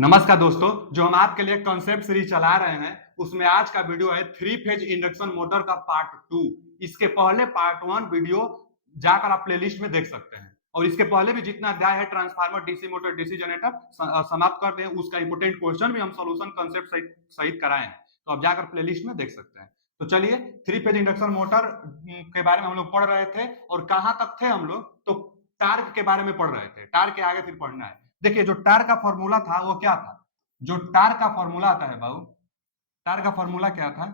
नमस्कार दोस्तों, जो हम आपके लिए कॉन्सेप्ट सीरीज चला रहे हैं उसमें आज का वीडियो है थ्री फेज इंडक्शन मोटर का पार्ट 2। इसके पहले पार्ट 1 वीडियो जाकर आप प्लेलिस्ट में देख सकते हैं और इसके पहले भी जितना अध्याय है transformer, DC motor, DC generator समाप्त करते हैं उसका इंपोर्टेंट क्वेश्चन भी हम सॉल्यूशन कॉन्सेप्ट सहित कराए हैं, तो आप जाकर प्लेलिस्ट में देख सकते हैं। तो चलिए, थ्री फेज इंडक्शन मोटर के बारे में हम लोग पढ़ रहे थे और कहां तक थे हम लोग, तो टार्क के बारे में पढ़ रहे थे। टार्क के आगे फिर पढ़ना है। देखिए, जो टार्क का फॉर्मूला था वो क्या था। जो टार का फॉर्मूला आता है बाबू, टार का फॉर्मूला क्या था,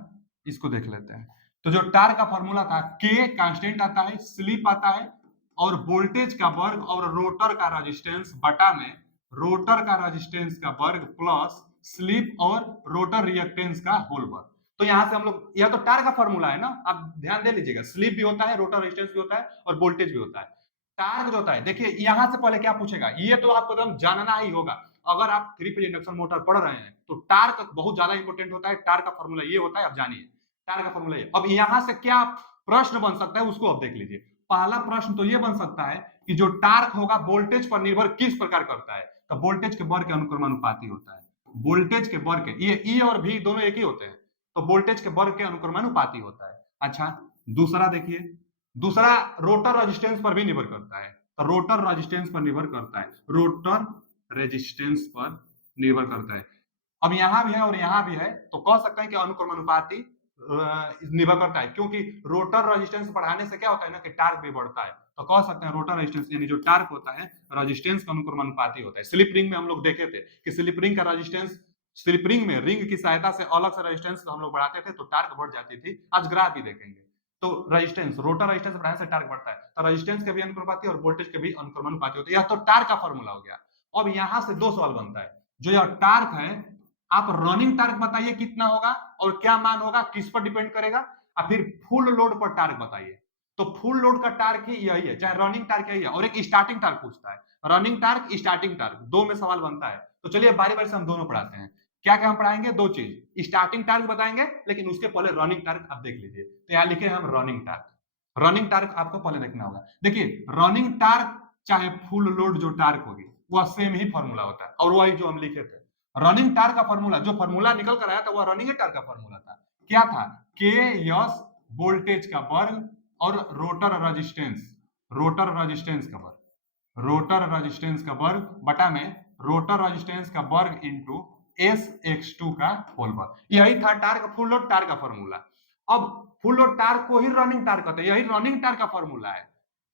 इसको देख लेते हैं। तो जो टार का फॉर्मूला था, के कांस्टेंट आता है, स्लिप आता है और वोल्टेज का वर्ग और रोटर का रेजिस्टेंस बटा में रोटर का रेजिस्टेंस का वर्ग प्लस स्लिप और रोटर रिएक्टेंस का होल वर्ग। तो यहां से हम लोग, यह तो टार का फॉर्मूला है ना, आप ध्यान दे लीजिएगा। स्लिप भी होता है, रोटर रेजिस्टेंस भी होता है और वोल्टेज भी होता है। टार्क जो होता है, देखिए यहां से पहले क्या पूछेगा, ये तो आपको एकदम जानना ही होगा। अगर आप थ्री फेज इंडक्शन मोटर पढ़ रहे हैं तो टार्क बहुत ज्यादा इंपॉर्टेंट होता है। टार्क का फॉर्मूला ये होता है, आप जानिए टार्क का फॉर्मूला ये। अब यहां से क्या प्रश्न बन सकता है उसको अब देख लीजिए। पहला प्रश्न तो ये बन सकता है कि जो टार्क होगा वोल्टेज पर निर्भर किस प्रकार करता है, तो वोल्टेज के वर्ग के अनुक्रमानुपाती होता है। वोल्टेज के वर्ग के, ये ई और भी दोनों एक ही होते हैं, तो वोल्टेज के वर्ग के अनुक्रमानुपाती होता है। अच्छा, दूसरा देखिए, दूसरा रोटर रेजिस्टेंस पर भी निर्भर करता है। तो रोटर रेजिस्टेंस पर निर्भर करता है, रोटर रेजिस्टेंस पर निर्भर करता है। अब यहां भी है और यहां भी है, तो कह सकते हैं कि अनुक्रमानुपाती निर्भर करता है, क्योंकि रोटर रेजिस्टेंस बढ़ाने से क्या होता है ना कि टार्क भी बढ़ता है। तो कह सकते हैं रोटर रेजिस्टेंस यानी जो टार्क होता है रेजिस्टेंस का अनुक्रमानुपाती होता है। स्लिप रिंग में हम लोग देखे थे कि स्लिप रिंग का रेजिस्टेंस, स्लिप रिंग में रिंग की सहायता से अलग से रेजिस्टेंस हम लोग बढ़ाते थे तो टार्क बढ़ जाती थी। आज ग्राफ भी देखेंगे। तो रेजिस्टेंस, रोटर रेजिस्टेंस बढ़ाने से टार्क बढ़ता है, तो रेजिस्टेंस के भी अनुक्रमानुपाती और वोल्टेज के भी अनुक्रमानुपाती होते हैं। यह तो टार्क का फॉर्मूला हो गया। अब यहां से दो सवाल बनता है। जो यह टार्क है, आप रनिंग टार्क बताइए कितना होगा और क्या मान होगा, किस पर डिपेंड करेगा, और फिर फुल लोड पर टार्क बताइए। तो फुल लोड का टार्क ही यही है, चाहे रनिंग टार्क यही है। और एक स्टार्टिंग टार्क पूछता है, रनिंग टार्क, स्टार्टिंग टार्क, दो में सवाल बनता है। तो चलिए बारी बारी से हम दोनों पढ़ाते हैं। क्या क्या हम पढ़ाएंगे, दो चीज, स्टार्टिंग टार्क बताएंगे, लेकिन उसके पहले रनिंग टार्क आप देख लीजिए। तो यहां लिखे हम रनिंग टार्क। रनिंग टार्क आपको पहले देखना होगा। देखिए, रनिंग टार्क चाहे फुल लोड जो टार्क होगी वह सेम ही फॉर्मूला होता है और वही जो हम लिखे थे। रनिंग टार्क का फॉर्मूला, जो फॉर्मूला निकल कर आया था वह रनिंग टार्क का फॉर्मूला था। क्या था, के यस वोल्टेज का वर्ग और रोटर रेजिस्टेंस, रोटर रेजिस्टेंस का वर्ग, रोटर रेजिस्टेंस का वर्ग बटा में रोटर रेजिस्टेंस का वर्ग इंटू एस एक्स टू का होल वर्ग। यही था टार्क, फुल लोड टार्क का फॉर्मूला। अब फुल लोड टार्क को ही रनिंग टार्क कहते हैं, यही रनिंग टार्क का फॉर्मूला है।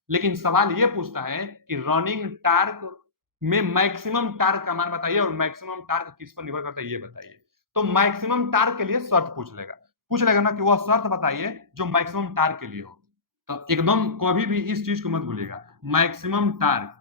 लेकिन सवाल यह पूछता है कि रनिंग टार्क में मैक्सिमम टार्क का मान बताइए और मैक्सिमम टार्क किस पर निर्भर करता है ये बताइए। तो मैक्सिमम टार्क के लिए शर्त पूछ लेगा ना कि वह शर्त बताइए जो मैक्सिमम टार्क के लिए हो। तो एकदम कभी भी इस चीज को मत भूलिएगा। मैक्सिमम टार्क,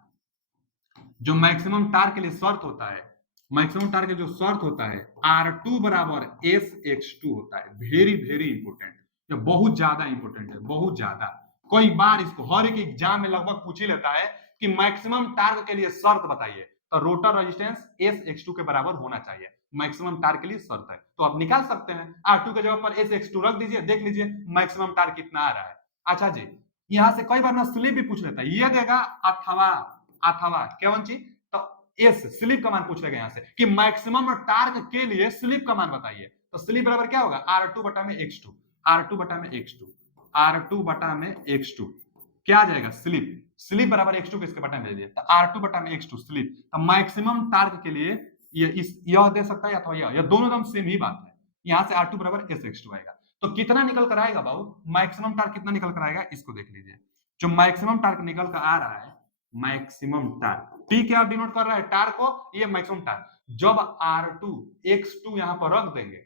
जो मैक्सिमम टार्क के लिए शर्त होता है, मैक्सिमम टार्क के जो शर्त होता है R2 बराबर SX2 होता है। वेरी वेरी इंपोर्टेंट, ये बहुत ज्यादा इंपोर्टेंट है, बहुत ज्यादा। कई बार इसको हर एक एग्जाम में लगभग पूछ ही लेता है कि मैक्सिमम टार्क के लिए शर्त बताइए, तो रोटर रेजिस्टेंस SX2 के बराबर होना चाहिए। मैक्सिमम टार्क के लिए शर्त है, तो आप निकाल सकते हैं। R2 के जगह पर SX2 रख दीजिए, देख लीजिए मैक्सिमम टार्क कितना आ रहा है। अच्छा जी, यहां से कई बार ना स्लिप भी पूछ लेता है, ये देगा अथवा, अथवा केवल चीज, तो एस स्लिप का मान पूछ लेगा यहां से कि मैक्सिमम टार्क के लिए स्लिप का मान बताइए। तो स्लिप बराबर क्या होगा, R2 बटा में X2, R2 बटा में X2, R2 बटा में X2, क्या आ जाएगा स्लिप, स्लिप बराबर X2 किसके बटा में दे दिए, तो R2 बटा में X2 स्लिप। तो मैक्सिमम टार्क के लिए यह दे सकता है अथवा यह दोनों एकदम सेम ही बात है। यहां से R2 बराबर SX2 आएगा। तो कितना निकल कर आएगा बाबू, मैक्सिमम टार्क कितना निकल कर आएगा, इसको देख लीजिए। जो मैक्सिमम टार्क निकल कर आ रहा है, मैक्सिमम टार्क, टी क्या डिनोट कर रहा है, टार्क को, ये मैक्सिमम टार्क। जब R2 X2 यहां पर रख देंगे,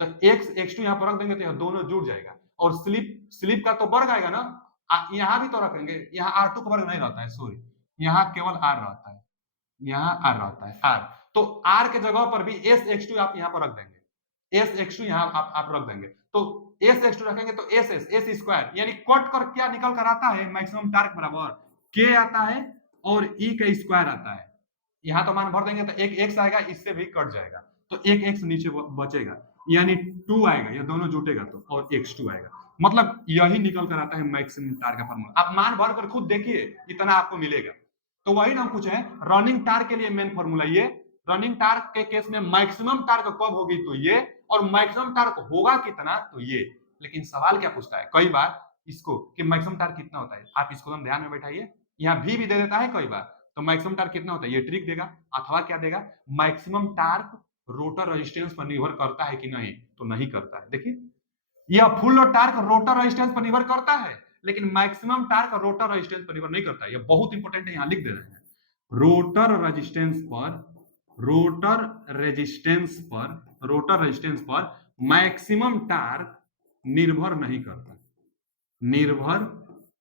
तो X2 यहां पर रख देंगे तो यह दोनों जुड़ जाएगा और स्लिप, स्लिप का तो वर्ग आएगा ना, यहां भी तो रखेंगे, यहां R2 का वर्ग नहीं रहता है, सॉरी, यहां केवल R रहता है, यहां R रहता है, R। तो R के जगह पर भी SX2 आप यहां पर रख देंगे, SX2 यहां आप रख देंगे, तो SX2 रखेंगे तो S स्क्वायर, यानी कट कर क्या निकल कर आता है, मैक्सिमम टार्क बराबर K आता है और E का स्क्वायर आता है। यहां तो मान भर देंगे तो एक x आएगा, इससे भी कट जाएगा, तो एक x नीचे बचेगा, यानी 2 आएगा, ये दोनों जुटेगा तो, और x2 आएगा। मतलब यही निकल कर आता है मैक्सिमम टार्क का फॉर्मूला। आप मान भर कर खुद देखिए, इतना आपको मिलेगा। तो वही ना हम पूछे हैं, रनिंग टार्क के लिए मेन फॉर्मूला ये, रनिंग टार्क के केस में मैक्सिमम टार्क कब होगी तो ये, और मैक्सिमम टार्क होगा कितना तो ये। लेकिन सवाल क्या पूछता है कई बार इसको कि मैक्सिमम टार्क कितना होता है, आप इसको ध्यान में बैठाइए, यहाँ भी दे देता है कई बार, तो मैक्सिमम टार्क कितना होता है ये ट्रिक देगा, अथवा क्या देगा, मैक्सिमम टार्क रोटर रेजिस्टेंस पर निर्भर करता है कि नहीं, तो नहीं करता है। देखिए यह full load torque rotor resistance पर निर्भर करता है, लेकिन मैक्सिमम टार्क रोटर रेजिस्टेंस पर निर्भर नहीं करता है। यह बहुत इंपॉर्टेंट है, यहां लिख दे रहे हैं, रोटर रेजिस्टेंस पर, रोटर रेजिस्टेंस पर, रोटर रेजिस्टेंस पर मैक्सिमम टार्क निर्भर नहीं करता, निर्भर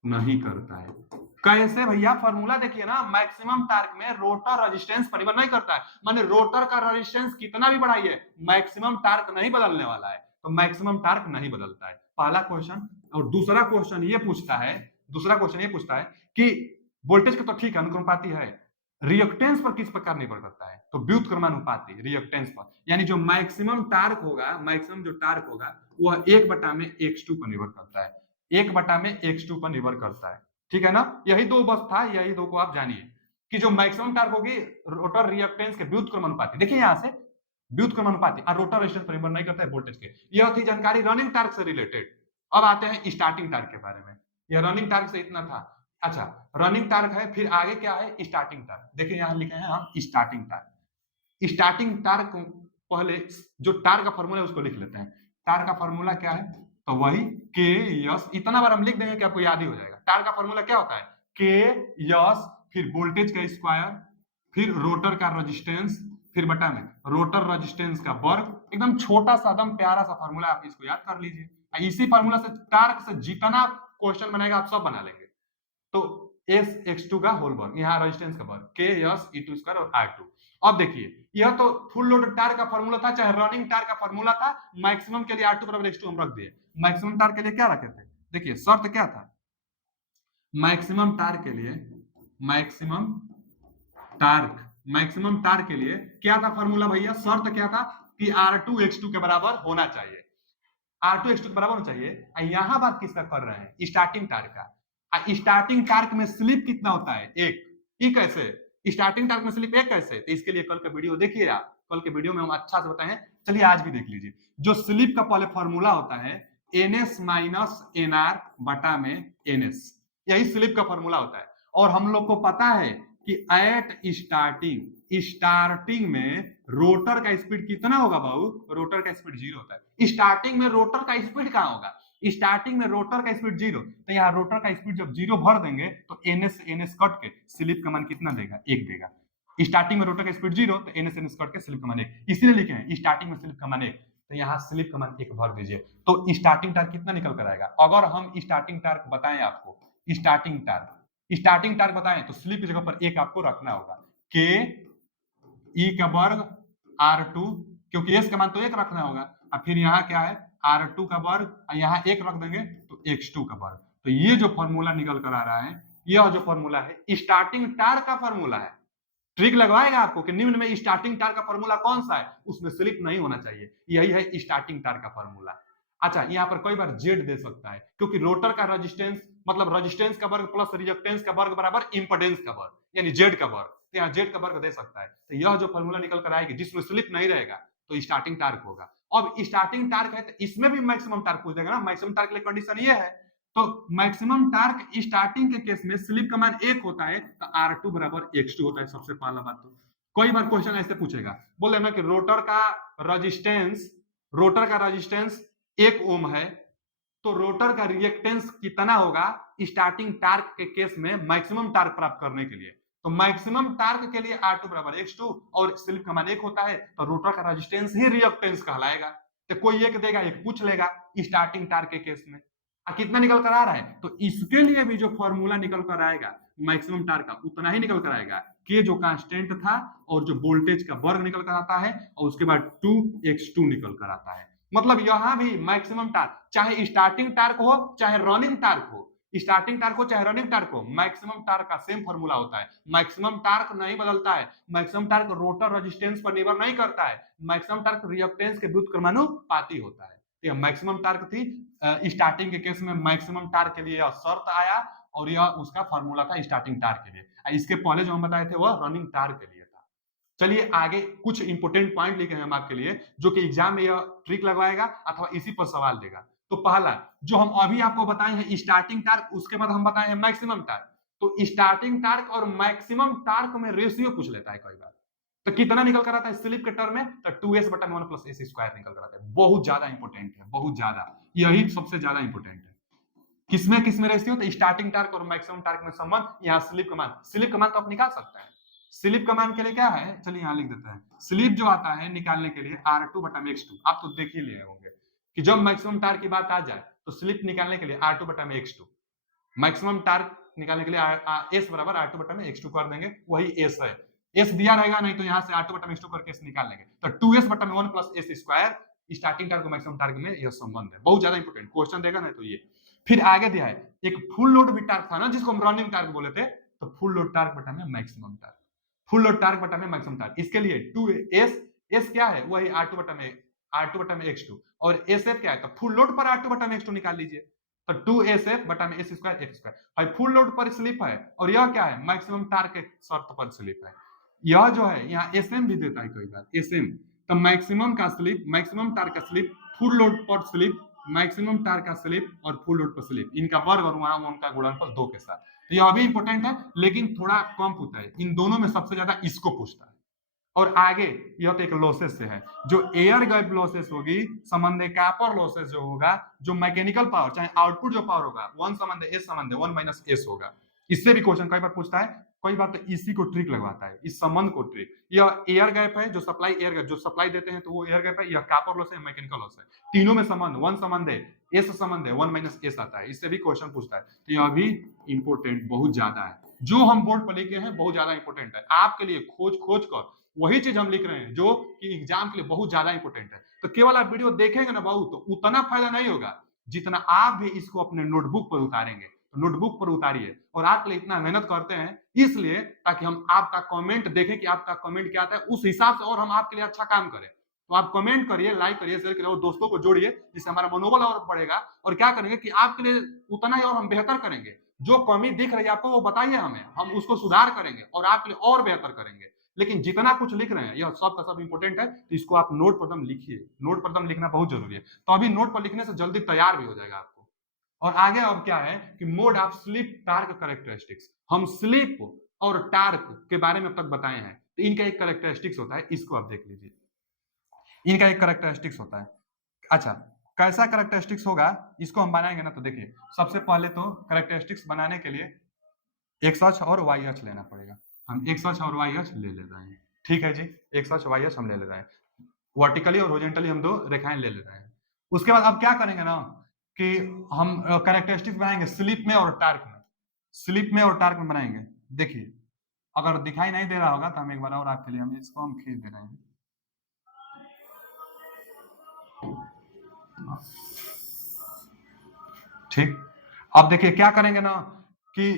नहीं करता है। कैसे भैया, फॉर्मूला देखिए ना, मैक्सिमम टार्क में रोटर रेजिस्टेंस पर निर्भर नहीं करता है, माने रोटर का रेजिस्टेंस कितना भी बढ़ाइए मैक्सिमम टार्क नहीं बदलने वाला है, तो मैक्सिमम टार्क नहीं बदलता है, पहला क्वेश्चन। और दूसरा क्वेश्चन ये पूछता है, दूसरा क्वेश्चन ये पूछता है कि वोल्टेज का तो ठीक है अनुक्रमानुपाती है, रिएक्टेंस पर किस प्रकार निर्भर करता है, तो व्युत्क्रमानुपाती रिएक्टेंस पर, यानी जो मैक्सिमम टार्क होगा, मैक्सिमम जो टार्क होगा वह 1/x2 पर निर्भर करता है, 1/x2 पर निर्भर करता है, ठीक है ना। यही दो बस था, यही दो को आप जानिए कि जो मैक्सिमम टार्क होगी रोटर रिएक्टेंस के व्युत्क्रमानुपाती, देखिए यहां से व्युत्क्रमानुपाती और रोटर रेजिस्टेंस पर निर्भर नहीं करता है वोल्टेज के। यह थी जानकारी रनिंग टार्क से रिलेटेड। अब आते हैं स्टार्टिंग टार्क के बारे में, यह रनिंग टार्क से इतना था। अच्छा, रनिंग टार्क है, फिर आगे क्या है स्टार्टिंग टार्क, देखिए यहां लिखे हैं हम स्टार्टिंग टार्क। स्टार्टिंग टार्क पहले जो टार्क का फॉर्मूला है उसको लिख लेते हैं। टार्क का फॉर्मूला क्या है, तो वही के यस, इतना बार हम लिख देंगे कि आपको याद ही हो जाएगा। टार्क का फॉर्मूला क्या होता है, के यस, फिर वोल्टेज का स्क्वायर, फिर रोटर का रेजिस्टेंस, फिर बटा में रोटर रेजिस्टेंस का वर्ग। एकदम छोटा सा एकदम प्यारा सा फॉर्मूला, आप इसको याद कर लीजिए। इसी फॉर्मूला से टार्क से जितना क्वेश्चन बनेगा आप सब बना लेंगे। तो एस एक्स टू का होल वर्ग, यहाँ रेजिस्टेंस का वर्ग, के एस ई टू स्क्वायर और आर टू। अब देखिए यह तो फुल लोड टार्क का फॉर्मूला था, चाहे रनिंग टार्क का फॉर्मूला था। मैक्सिमम के लिए आर टू बराबर एक्स टू हम रख दिए। मैक्सिमम टार्क के लिए क्या रखे थे, देखिए शर्त क्या था, मैक्सिमम टार्क के लिए, मैक्सिमम टार्क, मैक्सिमम टार्क के लिए क्या था फॉर्मूला भैया, शर्त क्या था कि आर टू एक्स टू के बराबर होना चाहिए, आर टू एक्स टू के बराबर होना चाहिए। यहां बात किसका कर रहे हैं, स्टार्टिंग टार्क का। स्टार्टिंग टार्क में स्लिप कितना होता है, एक। ये कैसे, स्टार्टिंग टार्क में स्लिप एक कैसे, तो इसके लिए कल का वीडियो देखिए आप, कल के वीडियो में हम अच्छा से बताए हैं। चलिए आज भी देख लीजिए। जो स्लिप का पहले फॉर्मूला होता है एनएस माइनस एनआर बटा में एनएस, यही स्लिप का फॉर्मूला होता है। और हम लोग को पता है कि एट स्टार्टिंग, स्टार्टिंग में रोटर का स्पीड कितना होगा बाबू, रोटर का स्पीड 0 होता है। स्टार्टिंग में रोटर का स्पीड कहां होगा, स्टार्टिंग में रोटर का स्पीड 0, तो यहाँ रोटर का स्पीड जब 0 भर देंगे तो एनएस एनएस कट के स्लिप का मान कितना देगा, 1 देगा। स्टार्टिंग में रोटर का स्पीड 0, तो एनएस एनएस कट के स्लिप का मान 1, इसीलिए लिखे हैं स्टार्टिंग में स्लिप का मान 1, तो यहाँ स्लिप का मान 1 भर दीजिए। तो स्टार्टिंग टार्क कितना निकल कर आएगा, अगर हम स्टार्टिंग टार्क बताएं आपको, स्टार्टिंग टार्क, स्टार्टिंग टार्क बताएं तो स्लिप की जगह पर 1 आपको रखना होगा, के ई का वर्ग आर टू, क्योंकि एस का मान तो 1 रखना होगा, और फिर यहाँ क्या है आर टू का वर्ग, और यहाँ 1 रख देंगे तो एक्स टू का वर्ग। तो ये जो फॉर्मूला निकल कर आ रहा है, यह जो फॉर्मूला है स्टार्टिंग टार्क का फॉर्मूला है। ट्रिक लगवाएगा आपको कि निम्न में स्टार्टिंग टार्क का फॉर्मूला कौन सा है, उसमें स्लिप नहीं होना चाहिए, यही है स्टार्टिंग टार्क का फॉर्मूला। अच्छा, यहाँ पर कई बार जेड दे सकता है, क्योंकि रोटर का रेजिस्टेंस मतलब रेजिस्टेंस का वर्ग प्लस रिएक्टेंस का वर्ग बराबर इंपेडेंस का वर्ग, यानी जेड का वर्ग, तो यहाँ जेड का वर्ग दे सकता है। तो यह जो फॉर्मूला निकल कर आएगी जिसमें स्लिप नहीं रहेगा तो स्टार्टिंग टार्क होगा। अब स्टार्टिंग टार्क है तो इसमें भी मैक्सिमम टार्क पूछ देगा ना, मैक्सिमम टार्क के लिए कंडीशन ये है, तो मैक्सिमम टार्क स्टार्टिंग के केस में स्लिप का मान 1 होता है, तो आर टू बराबर एक्स टू होता है। सबसे पहला बात तो कई बार क्वेश्चन ऐसे पूछेगा, बोल देना कि रोटर का रेजिस्टेंस, रोटर का रेजिस्टेंस 1 ओम है, तो रोटर का रिएक्टेंस कितना होगा स्टार्टिंग टार्क के केस में मैक्सिमम टार्क प्राप्त करने के लिए। तो मैक्सिमम टार्क के लिए R2 बराबर X2 और स्लिप का मान 1 होता है, तो रोटर का रेजिस्टेंस ही रिएक्टेंस कहलाएगा। तो कोई एक देगा, एक पूछ लेगा स्टार्टिंग टार्क के केस में। कितना निकल कर आ रहा है, तो इसके लिए भी जो फॉर्मूला निकल कर आएगा मैक्सिमम टार्क का उतना ही निकल कर आएगा, के जो कांस्टेंट था और जो वोल्टेज का वर्ग निकल कर आता है, और उसके बाद 2x2 निकल कर आता है। मतलब यहां भी मैक्सिमम टार्क, चाहे स्टार्टिंग टार्क हो चाहे रनिंग टार्क हो, स्टार्टिंग टार्क हो चाहे रनिंग टार्क हो, मैक्सिमम टार्क का सेम फॉर्मूला होता है। मैक्सिमम टार्क नहीं बदलता है, मैक्सिमम टार्क रोटर रेजिस्टेंस पर निर्भर नहीं करता है, मैक्सिमम टार्क रिएक्टेंस के व्युत्क्रमानुपाती होता है। यह मैक्सिमम टार्क थी। स्टार्टिंग के केस में मैक्सिमम टार्क के लिए यह शर्त आया, और यह उसका फॉर्मूला था स्टार्टिंग टार्क के लिए। इसके पहले जो हम बताए थे वह रनिंग टार्क के लिए था। चलिए आगे कुछ इंपोर्टेंट पॉइंट लिखे हैं हम आपके लिए, जो कि एग्जाम में यह ट्रिक लगवाएगा अथवा इसी पर सवाल देगा। तो पहला जो हम अभी आपको बताए हैं स्टार्टिंग टार्क, उसके बाद हम बताए हैं मैक्सिमम टार्क। तो स्टार्टिंग टार्क और मैक्सिमम टार्क में रेशियो पूछ लेता है कई बार। तो कितना निकल कर आता है स्लिप के टर्म में? तो 2s बटा 1 प्लस एस स्क्वायर निकल कर आता है। बहुत ज्यादा इंपोर्टेंट है, बहुत ज्यादा, यही सबसे ज्यादा इंपोर्टेंट है। किसमें रेशियो? तो स्टार्टिंग टार्क और मैक्सिमम टार्क में संबंध। यहाँ स्लिप कमान, स्लिप कमान तो आप निकाल सकते हैं। स्लिप कमान के लिए क्या है, चलिए यहाँ लिख देते हैं। स्लिप जो आता है निकालने के लिए R2 बटा में x2, आप तो देख ही लिए होंगे कि जब मैक्सिमम टार्क की बात आ जाए तो स्लिप निकालने के लिए R2 बटा में x2, मैक्सिमम टार्क निकालने के लिए s बराबर R2 बटा में x2 कर देंगे, वही s है। s दिया रहेगा, नहीं तो यहाँ से R2 बटा में x2 करके s निकाल लेंगे। तो 2s बटा में 1 plus S square starting torque और मैक्सिमम टार्क में यह संबंध है। बहुत ज्यादा इंपोर्टेंट क्वेश्चन देगा ना, तो ये फिर आगे दिया है एक फुल लोड भी टार्क था ना, जिसको हम रनिंग टार्क बोले थे। तो फुल लोड टार्क बटा में maximum torque, full load torque बटा में मैक्सिमम टार्क। इसके लिए 2s क्या है, वही R2 बटा में x2, और sf क्या है, तो फुल लोड पर R2 बटा में x2 निकाल लीजिए। तो 2sf बटा में s स्क्वायर x स्क्वायर। भाई फुल लोड पर स्लिप है, और यह क्या है, मैक्सिमम टार्क के शर्त पर स्लिप है। यह जो है यहाँ sm भी देता है कई बार, sm। तो मैक्सिमम का स्लिप, मैक्सिमम टार्क का स्लिप, फुल लोड पर स्लिप, मैक्सिमम टार्क का स्लिप और फुल लोड पर स्लिप, इनका वर्ग और वहां उनका गुणनफल 2 के साथ। तो यह भी इंपॉर्टेंट है, लेकिन थोड़ा कम पूछता है। इन दोनों में सबसे ज्यादा इसको पूछता है। और आगे यह तो एक लॉसेस से है, जो एयर गैप लॉसेस होगी, संबंध कॉपर लॉसेस जो होगा, जो मैकेनिकल पावर चाहे आउटपुट जो पावर होगा, 1 संबंध एस संबंध 1 माइनस एस होगा। इससे भी क्वेश्चन कई बार पूछता है, कई बार तो इसी को ट्रिक लगवाता है, इस संबंध को ट्रिक। यह एयर गैप है, जो सप्लाई एयर गैप जो सप्लाई देते हैं तो वो एयर गैप है, यह कॉपर लॉस है, मैकेनिकल लॉस है। तीनों में संबंध 1 संबंध है, एस संबंध है, 1 माइनस एस आता है। इससे भी क्वेश्चन पूछता है। तो यह भी इंपोर्टेंट बहुत ज्यादा है, जो हम बोर्ड पर लिखे हैं बहुत ज्यादा इंपोर्टेंट है आपके लिए। खोज खोज कर वही चीज हम लिख रहे हैं जो कि एग्जाम के लिए बहुत ज्यादा इंपॉर्टेंट है। तो केवल आप वीडियो देखेंगे ना बहुत, तो उतना फायदा नहीं होगा जितना आप भी इसको अपने नोटबुक पर उतारेंगे। तो नोटबुक पर उतारिए, और आपके लिए इतना मेहनत करते हैं इसलिए ताकि हम आपका कमेंट देखें कि आपका कमेंट क्या आता है, उस हिसाब से और हम आपके लिए अच्छा काम करें। तो आप कमेंट करिए, लाइक करिए, शेयर करिए और दोस्तों को जोड़िए, जिससे हमारा मनोबल और बढ़ेगा। और क्या करेंगे कि आपके लिए उतना ही और हम बेहतर करेंगे। जो कमी दिख रही है आपको वो बताइए हमें, हम उसको सुधार करेंगे और आपके लिए और बेहतर करेंगे। लेकिन जितना कुछ लिख रहे हैं यह सब का सब इंपॉर्टेंट है, तो इसको आप नोट पर दम लिखिए। नोट पर दम लिखना बहुत जरूरी है। तो अभी नोट पर लिखने से जल्दी तैयार भी हो जाएगा आपको। और आगे अब क्या है कि mode of slip torque characteristics, हम स्लिप और टार्क के बारे में अब तक बताए हैं। तो इनका एक कैरेक्टरिस्टिक्स होता है, इसको आप देख लीजिए। इनका एक कैरेक्टरिस्टिक्स होता है। अच्छा, कैसा कैरेक्टरिस्टिक्स होगा, इसको हम बनाएंगे ना, तो देखिए सबसे पहले तो कैरेक्टरिस्टिक्स बनाने के लिए एक्स अक्ष और वाई अक्ष लेना पड़ेगा। हम एक्स अक्ष और वाई अक्ष ले रहे हैं, ठीक है जी। एक्स अक्ष वाई अक्ष हम ले रहे हैं, वर्टिकली और हॉरिजॉन्टली हम दो रेखाएं ले रहे हैं। उसके बाद अब क्या करेंगे ना कि हम कैरेक्टरिस्टिक्स बनाएंगे स्लिप में और टार्क में। स्लिप में और टार्क में बनाएंगे। देखिए अगर दिखाई नहीं दे रहा होगा तो हम एक बार और आपके लिए हम इसको हम खींच दे रहे हैं। ठीक, अब देखिए क्या करेंगे ना कि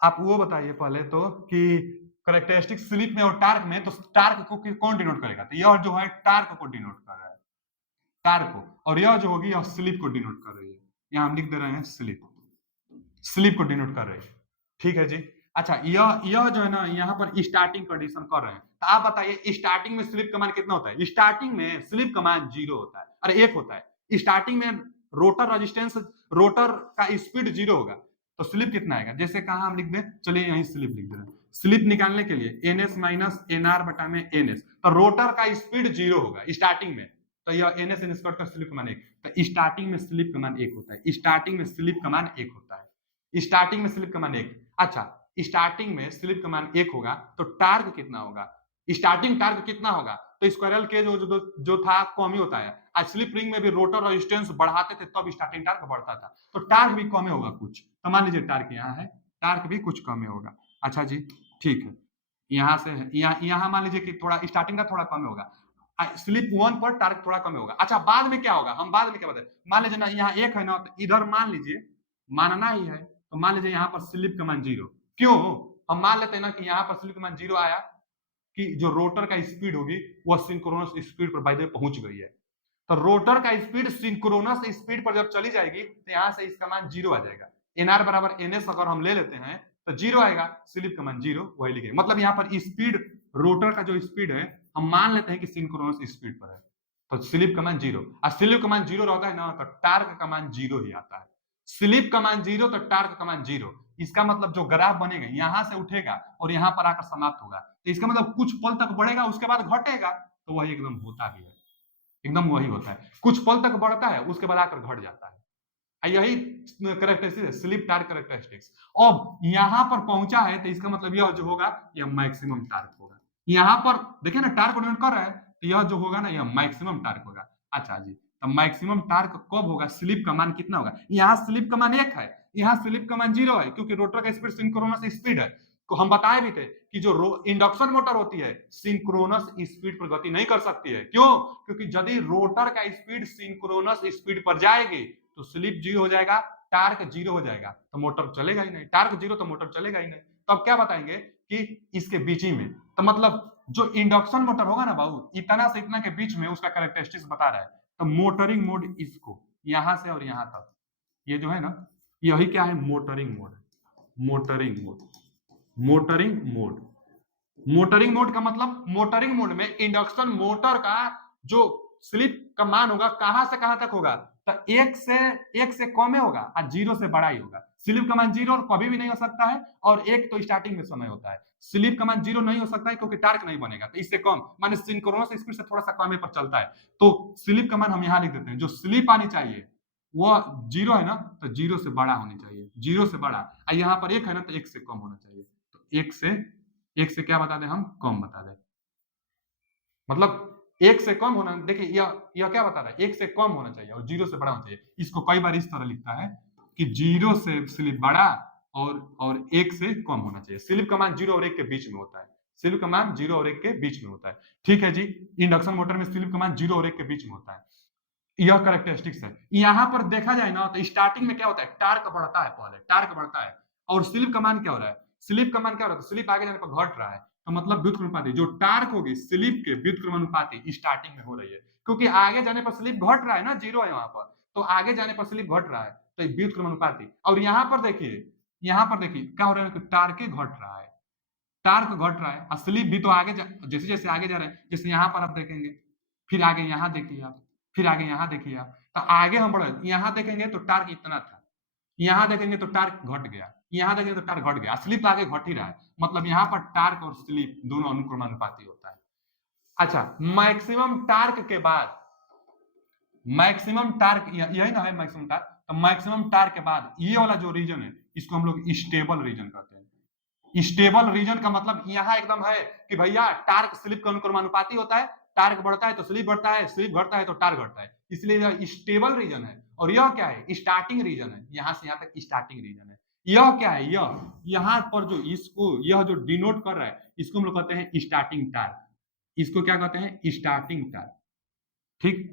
आप वो बताइए पहले तो कि कैरेक्टरिस्टिक स्लिप में और टार्क में, तो टार्क को कौन डिनोट करेगा, तो यह जो है टार्क को डिनोट कर रहा है, टार्क को, और यह जो होगी यह स्लिप को डिनोट कर रही है। यहां हम लिख दे रहे हैं स्लिप, स्लिप को डिनोट कर रही है, ठीक है जी। अच्छा, यह जो है ना यहाँ पर स्टार्टिंग कंडीशन कर रहे हैं। तो आप बताइए स्टार्टिंग में स्लिप कमान कितना होता है? स्टार्टिंग में स्लिप कमान 0 होता है, अरे 1 होता है। स्टार्टिंग में रोटर रेजिस्टेंस, रोटर का स्पीड 0 होगा, तो स्लिप कितना आएगा? जैसे कहा हम लिख दें, चलिए यहीं स्लिप लिख दे रहे हैं। स्लिप निकालने के लिए ns माइनस एनआर बटा में ns, तो रोटर का स्पीड 0 होगा स्टार्टिंग में, तो यह ns इन स्क्वायर का स्लिप कमान 1। तो स्टार्टिंग में स्लिप कमान 1 होता है, स्टार्टिंग में स्लिप कमान 1 होता है, स्टार्टिंग में स्लिप कमान 1। अच्छा, स्टार्टिंग में स्लिप कमान 1 होगा तो टार्क कितना होगा? स्टार्टिंग टार्क कितना होगा? तो स्क्वायरल के जो था कम ही होता है। आज स्लिप रिंग में भी रोटर रेजिस्टेंस बढ़ाते थे तब स्टार्टिंग टार्क बढ़ता था, तो टार्क भी कम होगा कुछ। तो मान लीजिए टार्क यहाँ है, टार्क भी कुछ कम होगा। अच्छा जी, ठीक है। यहाँ से यहाँ मान लीजिए कि थोड़ा स्टार्टिंग का थोड़ा कम होगा, स्लिप 1 पर टार्क थोड़ा कम होगा। अच्छा, बाद में क्या होगा, हम बाद में क्या बताए, मान लीजिए ना यहाँ 1 है ना, तो इधर मान लीजिए, मानना ही है, तो मान लीजिए यहाँ पर स्लिप कमान 0। क्यों? हम मान लेते हैं ना कि यहाँ पर स्लिप कमान 0 आया कि जो रोटर का स्पीड होगी वह सिंक्रोनस स्पीड पर बाय द वे पहुंच गई है। तो रोटर का स्पीड सिंक्रोनस स्पीड पर जब चली जाएगी तो यहाँ से इसका मान 0 आ जाएगा। एनआर बराबर एनएस अगर हम ले लेते हैं तो 0 आएगा, स्लिप का मान 0 वही लिखेंगे। मतलब यहाँ पर स्पीड रोटर का जो स्पीड है हम मान लेते हैं कि सिंक्रोनस स्पीड पर है, तो स्लिप का मान 0, और स्लिप का मान 0 रहता है ना, तो टार्क का मान 0 ही आता है। स्लिप का मान 0 तो टार्क का मान 0। इसका मतलब जो ग्राफ बनेगा यहां से उठेगा और यहां पर आकर समाप्त होगा, तो इसका मतलब कुछ पल तक बढ़ेगा उसके बाद घटेगा, तो वही एकदम होता भी है, एकदम वही होता है। कुछ पल तक बढ़ता है उसके बाद आकर घट जाता है, यही करेक्टरिस्टिक्स है स्लिप टार्क करेक्टरिस्टिक्स। अब यहां पर पहुंचा है तो इसका मतलब यह जो होगा यह मैक्सिमम टार्क होगा। यहां पर देखिए ना टार्क डिनोट कर रहा है, तो यह जो होगा ना यह मैक्सिमम टार्क होगा। अच्छा जी, तो मैक्सिमम टार्क कब होगा, स्लिप का मान कितना होगा, यहाँ स्लिप का मान 1 है, यहाँ स्लिप का मान 0 है, क्योंकि रोटर का स्पीड सिंक्रोनस स्पीड है। तो हम बताए भी थे कि जो इंडक्शन मोटर होती है सिंक्रोनस स्पीड पर गति नहीं कर सकती है। क्यों? क्योंकि यदि रोटर का स्पीड सिंक्रोनस स्पीड पर जाएगी तो स्लिप 0 हो जाएगा, टार्क 0 हो जाएगा, तो मोटर चलेगा ही नहीं। टार्क 0 तो मोटर चलेगा ही नहीं। तो अब क्या बताएंगे कि इसके बीच ही में, तो मतलब जो इंडक्शन मोटर होगा ना बाबू, इतना से इतना के बीच में उसका कैरेक्टरिस्टिक्स बता रहा है। तो मोटरिंग मोड इसको यहां से और यहां तक, ये जो है ना यही क्या है, motoring mode. Motoring mode, motoring mode, motoring mode का मतलब मोटरिंग मोड में इंडक्शन मोटर का जो स्लिप का मान होगा कहां से कहां तक होगा, तो 1 से कम होगा और 0 से बड़ा ही होगा। स्लिप का मान 0 कभी भी नहीं हो सकता है, और 1 तो स्टार्टिंग में समय होता है। स्लिप का मान 0 नहीं हो सकता है क्योंकि टार्क नहीं बनेगा, तो इससे कम माने सिंक्रोनस स्पीड से थोड़ा सा कम पर चलता है, तो स्लिप का मान हम यहां लिख देते हैं। जो स्लिप आनी चाहिए वो 0 है ना, तो 0 से बड़ा होनी चाहिए, 0 से बड़ा। और यहाँ पर 1 है ना, तो 1 से कम होना चाहिए। तो 1 से क्या बता दें हम, कम बता दें, मतलब 1 से कम होना। देखिए यह क्या बता रहा है, 1 से कम होना चाहिए और 0 से बड़ा होना चाहिए। इसको कई बार इस तरह लिखता है कि 0 से स्लिप बड़ा और 1 से कम होना चाहिए। स्लिप का मान 0 और 1 के बीच में होता है, स्लिप का मान 0 और 1 के बीच में होता है। ठीक है जी, इंडक्शन मोटर में स्लिप का मान 0 और 1 के बीच में होता है, यह कैरेक्टरिस्टिक्स है। यहाँ पर देखा जाए ना तो स्टार्टिंग में क्या होता है, टार्क बढ़ता है, पहले टार्क बढ़ता है, और स्लिप का मान क्या हो रहा है, स्लिप का मान क्या हो रहा है, स्लिप आगे जाने पर घट रहा है, तो मतलब व्युत्क्रमानुपाती जो टार्क होगी स्लिप के व्युत्क्रमानुपाती स्टार्टिंग में हो रही है, क्योंकि आगे जाने पर स्लिप घट रहा है ना, 0 है वहां पर, तो आगे जाने पर स्लिप घट रहा है, तो व्युत्क्रमानुपाती। और यहाँ पर देखिए क्या हो रहा है, टार्क घट रहा है, टार्क घट रहा है, और स्लिप भी तो आगे जैसे जैसे आगे जा रहे हैं, जैसे यहाँ पर आप देखेंगे, फिर आगे यहाँ देखिए आप, फिर आगे यहाँ देखिए आप, तो आगे हम बढ़े, यहाँ देखेंगे तो टार्क इतना था, यहाँ देखेंगे तो टार्क घट गया, यहाँ देखेंगे तो टार्क घट गया, स्लिप आगे घट ही रहा है, मतलब यहाँ पर टार्क और स्लिप दोनों अनुक्रमानुपाती होता है। अच्छा, मैक्सिमम टार्क के बाद, मैक्सिमम टार्क यही ना है मैक्सिमम टार्क, तो मैक्सिमम टार्क के बाद ये वाला जो रीजन है इसको हम लोग स्टेबल रीजन कहते हैं। स्टेबल रीजन का मतलब यहाँ एकदम है कि भैया टार्क स्लिप का अनुक्रमानुपाती होता है, टार्क बढ़ता है तो स्लिप बढ़ता है, स्लिप घटता है तो टार्क घटता है, इसलिए यह स्टेबल रीजन है। और यह क्या है, स्टार्टिंग रीजन है, यहां से यहां तक स्टार्टिंग रीजन है। यह क्या है, यह यहाँ पर जो इसको यह जो डिनोट कर रहा है इसको हम लोग कहते हैं स्टार्टिंग टार्क, इसको क्या कहते हैं, स्टार्टिंग टार्क। ठीक,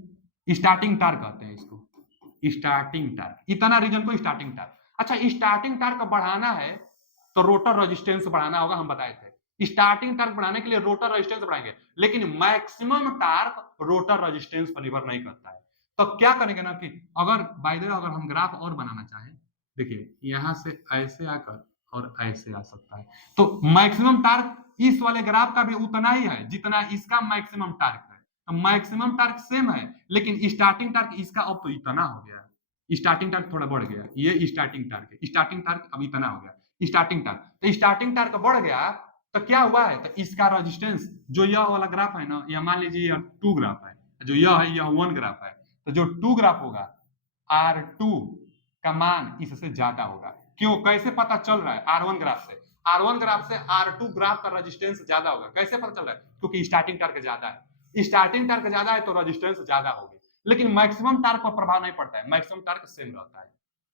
स्टार्टिंग टार्क कहते हैं इसको, स्टार्टिंग टार्क, इतना रीजन को स्टार्टिंग टार्क। अच्छा, स्टार्टिंग टार्क बढ़ाना है तो रोटर रेजिस्टेंस बढ़ाना होगा, हम बताए थे। स्टार्टिंग टार्क बढ़ाने के लिए रोटर रेजिस्टेंस बढ़ाएंगे, लेकिन मैक्सिमम टार्क रोटर रेजिस्टेंस पर निर्भर नहीं करता है। तो क्या करेंगे ना कि अगर बाय द वे अगर हम ग्राफ और बनाना चाहें, देखिए यहां से ऐसे आकर और ऐसे आ सकता है, तो मैक्सिमम टार्क इस वाले ग्राफ का भी उतना ही है जितना इसका मैक्सिमम टार्क है। तो मैक्सिमम टार्क सेम है, लेकिन स्टार्टिंग टार्क इसका अब तो इतना हो गया, स्टार्टिंग टार्क थोड़ा बढ़ गया, ये स्टार्टिंग टार्क है, स्टार्टिंग टार्क अब इतना हो गया, स्टार्टिंग टार्क, तो स्टार्टिंग टार्क बढ़ गया, तो क्या हुआ है, तो इसका रेजिस्टेंस जो यह वाला ग्राफ है ना, यह मान लीजिए यह 2 ग्राफ है, जो यह है यह 1 ग्राफ है, तो जो 2 ग्राफ होगा R2 का मान इससे ज्यादा होगा। क्यों, कैसे पता चल रहा है, R1 ग्राफ से, R1 ग्राफ से R2 ग्राफ का रेजिस्टेंस ज्यादा होगा, कैसे पता चल रहा है, क्योंकि स्टार्टिंग टार्क ज्यादा है, स्टार्टिंग टार्क ज्यादा है तो रेजिस्टेंस ज्यादा होगी, लेकिन मैक्सिमम टार्क पर प्रभाव नहीं पड़ता है, मैक्सिमम टार्क सेम रहता है,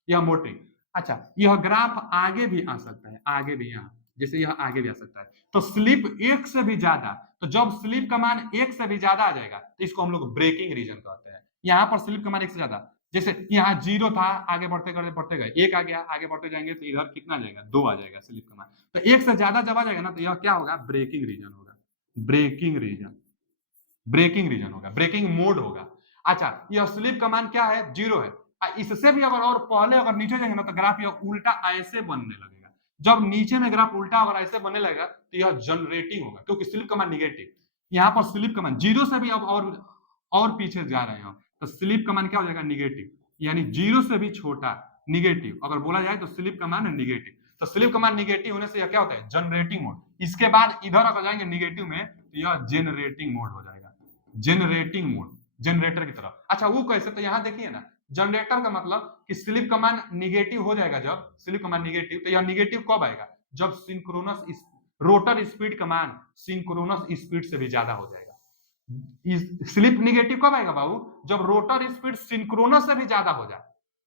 यह मोटी। अच्छा, यह ग्राफ आगे भी आ सकता है, आगे भी यहाँ जैसे यह आगे भी आ सकता है, तो स्लिप 1 से भी ज्यादा, तो जब स्लिप का मान 1 से भी ज्यादा आ जाएगा तो इसको हम लोग ब्रेकिंग रीजन कहते हैं। यहाँ पर स्लिप का मान 1 से ज्यादा, जैसे यहाँ 0 था, आगे बढ़ते बढ़ते गए 1 आ गया, आगे बढ़ते जाएंगे तो इधर कितना आ जाएगा, 2 आ जाएगा स्लिप का मान, तो 1 से ज्यादा जब आ जाएगा ना तो यह क्या होगा, ब्रेकिंग रीजन होगा, ब्रेकिंग रीजन, ब्रेकिंग रीजन होगा, ब्रेकिंग मोड होगा। अच्छा, यह स्लिप का मान क्या है, 0 है, इससे भी अगर और पहले अगर नीचे जाएंगे ना तो ग्राफ यह उल्टा ऐसे बनने लगेगा, जब नीचे में ग्राफ उल्टा अगर ऐसे बनने लगेगा तो यह जनरेटिंग होगा, क्योंकि स्लिप का मान निगेटिव, यहाँ पर स्लिप का मान जीरो से भी अब और पीछे जा रहे हैं, तो स्लिप का मान क्या हो जाएगा निगेटिव, यानी जीरो से भी छोटा निगेटिव अगर बोला जाए तो स्लिप का मान है निगेटिव। तो स्लिप का मान निगेटिव होने से यह क्या होता है जनरेटिंग मोड। इसके बाद इधर अगर जाएंगे निगेटिव में तो यह जेनरेटिंग मोड हो जाएगा, जेनरेटिंग मोड, जनरेटर की तरह। अच्छा वो कैसे, तो यहाँ देखिए ना, जनरेटर का मतलब कि स्लिप का मान निगेटिव हो जाएगा, जब स्लिप का मान निगेटिव, तो यह निगेटिव कब आएगा, जब सिंक्रोनस रोटर स्पीड का मान सिंक्रोनस स्पीड से भी ज्यादा हो जाएगा। स्लिप निगेटिव कब आएगा बाबू, जब रोटर स्पीड सिंक्रोनस से भी ज्यादा हो जाए,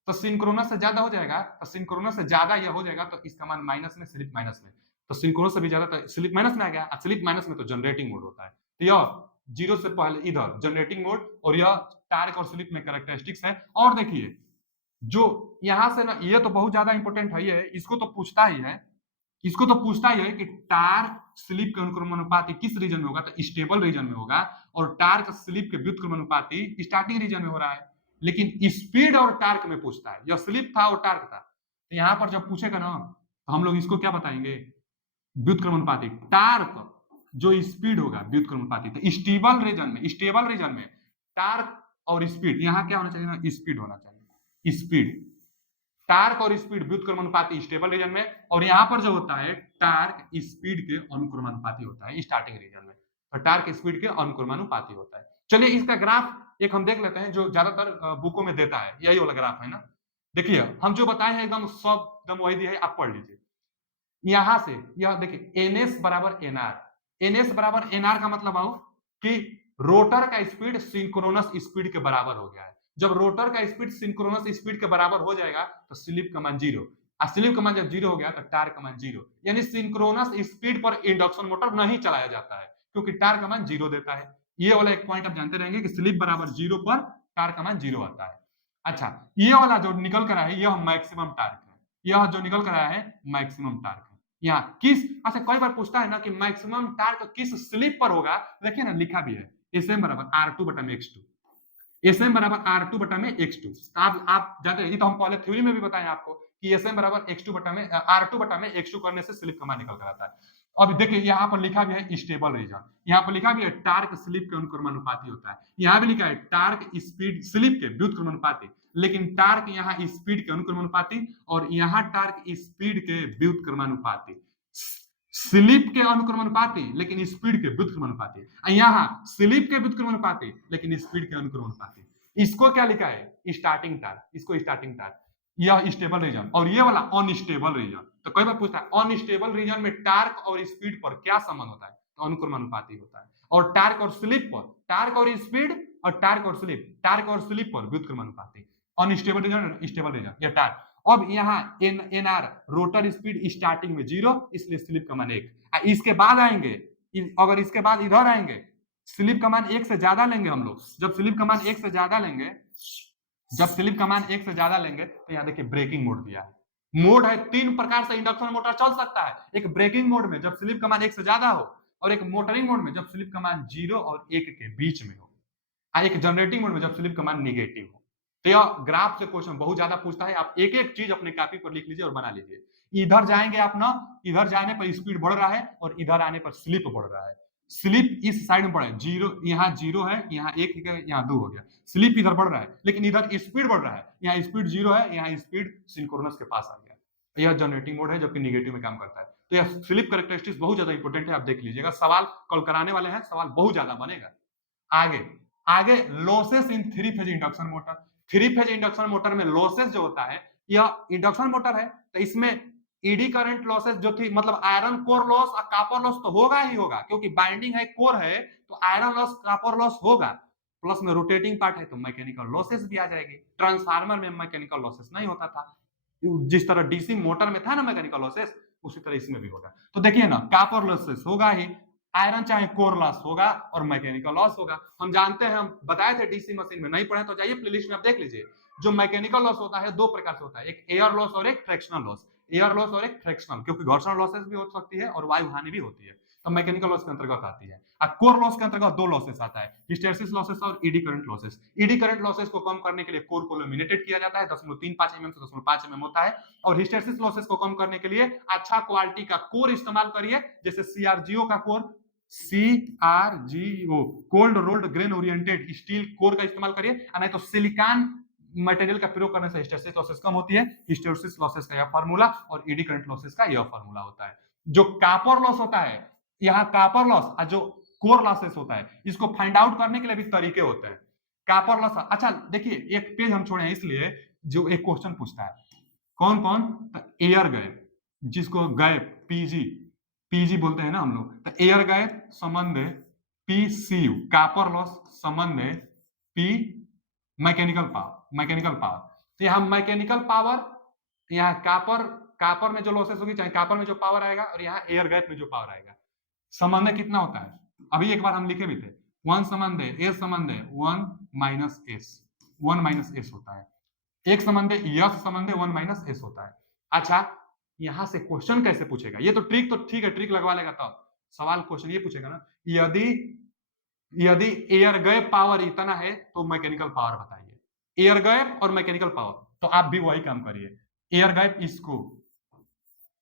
तो सिंक्रोनस से ज्यादा हो जाएगा, तो सिंक्रोनस से ज्यादा यह हो जाएगा तो इसका मान माइनस में, स्लिप माइनस में, तो सिंक्रोनस से भी ज्यादा तो स्लिप माइनस में आ गया, स्लिप माइनस में तो जनरेटिंग मोड होता है। तो यह जीरो से पहले इधर जनरेटिंग मोड, और यह टार्क और स्लिप में कैरेक्टरिस्टिक्स है। और देखिए जो यहां से ना, ये तो बहुत ज्यादा इंपॉर्टेंट है, ये इसको तो पूछता ही है, इसको तो पूछता ही है कि टार्क स्लिप के अनुक्रमानुपाती किस रीजन में होगा, तो स्टेबल रीजन में होगा, और टार्क स्लिप के व्युत्क्रमानुपाती स्टार्टिंग रीजन में हो रहा है। लेकिन स्पीड और टार्क में पूछता है, यह स्लिप था और टार्क था, तो यहां पर जब पूछेगा ना तो हम लोग इसको क्या बताएंगे, व्युत्क्रमानुपाती। टार्क जो स्पीड होगा व्युत्क्रमानुपाती, तो स्टेबल रीजन में टार्क और स्पीड, यहां क्या होना चाहिए ना, स्पीड होना चाहिए, स्पीड, टार्क और स्पीड व्युत्क्रमानुपाती स्टेबल रीजन में, और यहां पर जो होता है टार्क स्पीड के अनुक्रमानुपाती होता है स्टार्टिंग रीजन में, और टार्क स्पीड के अनुक्रमानुपाती होता है। चलिए इसका ग्राफ एक हम देख लेते हैं जो ज्यादातर बुकों में देता है, यही वाला ग्राफ है ना। देखिए हम जो बताए हैं एकदम सब एकदम वही दिया है, आप पढ़ लीजिए। यहां से यह देखिए एनएस बराबर एनआर, एनएस बराबर एनआर का मतलब आओ कि रोटर का स्पीड सिंक्रोनस स्पीड के बराबर हो गया है। जब रोटर का स्पीड सिंक्रोनस स्पीड के बराबर हो जाएगा तो स्लिप का मान जीरो, और स्लिप का मान जब जीरो हो गया तो टार्क का मान जीरो, यानी सिंक्रोनस स्पीड पर इंडक्शन मोटर नहीं चलाया जाता है, क्योंकि टार्क का मान जीरो देता है। ये वाला एक पॉइंट आप जानते रहेंगे कि स्लिप बराबर जीरो पर टार्क का मान जीरो आता है। अच्छा ये वाला जो निकल कर आया है यह मैक्सिमम टार्क है, यह जो निकल कर आया है मैक्सिमम टार्क है। यहाँ किस, अच्छा कई बार पूछता है ना कि मैक्सिमम टार्क किस स्लिप पर होगा, देखिए ना लिखा भी है एसएम बराबर R2 बटा में X2, एसएम बराबर R2 बटा में X2। आप जानते हैं, ये तो हम पहले थ्योरी में भी बताए आपको कि एसएम बराबर X2 बटा में R2 बटा में X2 करने से स्लिप का मान निकल कर आता है। अब देखिए यहाँ पर लिखा भी है स्टेबल रीजन, यहाँ पर लिखा भी है टार्क स्लिप के अनुक्रमानुपाती होता है, यहाँ भी लिखा है टार्क स्पीड स्लिप के व्युत्क्रमानुपाती, लेकिन टार्क यहाँ स्पीड के अनुक्रमानुपाती और यहाँ टार्क स्पीड के व्युत्क्रमानुपाती, स्लिप के अनुक्रमानुपाती लेकिन स्पीड के व्युत्क्रमानुपाती, यहाँ स्लिप के व्युत्क्रमानुपाती लेकिन स्पीड के अनुक्रमानुपाती। इसको क्या लिखा है स्टार्टिंग टार्क, इसको स्टार्टिंग टार्क, यह स्टेबल रीजन, और ये वाला अनस्टेबल रीजन। तो कई बार पूछता है अनस्टेबल रीजन में टार्क और स्पीड पर क्या संबंध होता है, तो अनुक्रमानुपाती होता है, और टार्क और स्लिप पर, टार्क और स्पीड और टार्क और स्लिप पर व्युत्क्रमानुपाती। अनस्टेबल रीजन स्टेबल रीजन, ये टार्क। अब यहाँ एनआर रोटर स्पीड स्टार्टिंग में जीरो, इसलिए स्लिप का मान एक। इसके बाद आएंगे, अगर इसके बाद इधर आएंगे स्लिप का मान एक से ज्यादा लेंगे हम लोग, जब स्लिप का मान एक से ज्यादा लेंगे, जब स्लिप का मान एक से ज्यादा लेंगे तो यहाँ देखिए ब्रेकिंग मोड दिया है। मोड है तीन प्रकार से इंडक्शन मोटर चल सकता है, एक ब्रेकिंग मोड में जब स्लिप का मान एक से ज्यादा हो, और एक मोटरिंग मोड में जब स्लिप का मान जीरो और एक के बीच में हो, एक जनरेटिंग मोड में जब स्लिप का मान निगेटिव हो। तो यह ग्राफ से क्वेश्चन बहुत ज्यादा पूछता है, आप एक एक चीज अपने कॉपी पर लिख लीजिए और बना लीजिए। इधर जाएंगे आप ना, इधर जाने पर स्पीड बढ़ रहा है और इधर आने पर स्लिप बढ़ रहा है, स्लिप इस साइड में बढ़ रहा है, जीरो यहाँ जीरो है, यहाँ एक है, यहाँ दो हो गया, स्लिप इधर बढ़ रहा है, लेकिन इधर स्पीड बढ़ रहा है, यहाँ स्पीड जीरो है, यहाँ स्पीड सिंक्रोनस के पास आ गया। यह जनरेटिंग मोड है जबकि निगेटिव में काम करता है। तो यह स्लिप कैरेक्टरिस्टिक्स बहुत ज्यादा इंपॉर्टेंट है, आप देख लीजिएगा, सवाल कल कराने वाले हैं, सवाल बहुत ज्यादा बनेगा। आगे losses in three phase induction motor, three phase induction motor में लॉसेस जो होता है, यह इंडक्शन मोटर है तो इसमें ईडी करंट लॉसेस जो थी, मतलब आयरन कोर लॉस और कॉपर लॉस तो होगा ही होगा, क्योंकि बाइंडिंग है कोर है तो आयरन लॉस कॉपर लॉस होगा, प्लस में रोटेटिंग पार्ट है तो मैकेनिकल लॉसेस भी आ जाएगी। ट्रांसफार्मर में मैकेनिकल लॉसेस नहीं होता था, जिस तरह डीसी मोटर में था ना मैकेनिकल लॉसेस, उसी तरह इसमें भी होगा। तो देखिए ना कॉपर लॉसेस होगा ही, आयरन चाहे कोर लॉस होगा और मैकेनिकल लॉस होगा। हम जानते हैं, हम बताए थे डीसी मशीन में, नहीं पढ़े तो जाइए प्लेलिस्ट में आप देख लीजिए। जो मैकेनिकल लॉस होता है दो प्रकार से होता है, एक एयर लॉस और एक फ्रैक्शनल लॉस, एयर लॉस और एक फ्रैक्शनल, क्योंकि घर्षण लॉसेस भी हो सकती है और वायु हानि भी होती है। तो मैकेनिकल लॉस के अंतर्गत आती है। कोर लॉस के अंतर्गत दो लॉसेस आता है, हिस्टेरेसिस लॉसेस और eddy current losses. Eddy current losses को कम करने के लिए कोर को लेमिनेटेड किया जाता है, 0.35 mm से 0.5 mm होता है। और हिस्टेरेसिस लॉसेस को कम करने के लिए अच्छा क्वालिटी का कोर इस्तेमाल करिए, जैसे सीआरजीओ का core, CRGO cold rolled grain oriented steel core का इस्तेमाल करिए, नहीं तो सिलिकॉन मटेरियल का प्रयोग करने से हिस्टेरेसिस लॉसेस कम होती है। हिस्टेरेसिस लॉसेस का यह फार्मूला और ईडी करंट लॉसेस का यह फार्मूला होता है। जो कॉपर लॉस होता है, यहाँ कॉपर लॉस और जो कोर लॉसेस होता है, इसको फाइंड आउट करने के लिए भी तरीके होते हैं। कॉपर लॉस, अच्छा देखिए एक पेज हम छोड़े हैं इसलिए, जो एक क्वेश्चन पूछता है कौन कौन, तो एयर गैप, जिसको गैप पीजी पीजी बोलते हैं ना हम लोग, तो एयर गैप संबंध पीसीयू, कॉपर लॉस संबंध पी मैकेनिकल पावर। तो यहाँ मैकेनिकल पावर, यहाँ कॉपर में जो लॉसेस होगी, चाहे कॉपर में जो पावर आएगा और यहाँ एयर गैप में जो पावर आएगा, संबंध कितना होता है अभी एक बार हम लिखे भी थे, 1 संबंध है, एस संबंध है 1 माइनस एस होता है, एक संबंध है यस संबंध है 1 माइनस एस होता है। अच्छा यहां से क्वेश्चन कैसे पूछेगा, ये तो ट्रिक तो ठीक है, ट्रिक लगवा लेगा, तब सवाल क्वेश्चन ये पूछेगा ना, यदि एयर गैप पावर इतना है तो मैकेनिकल पावर बताइए। एयर गैप और मैकेनिकल पावर, तो आप भी वही काम करिए, एयर गैप इसको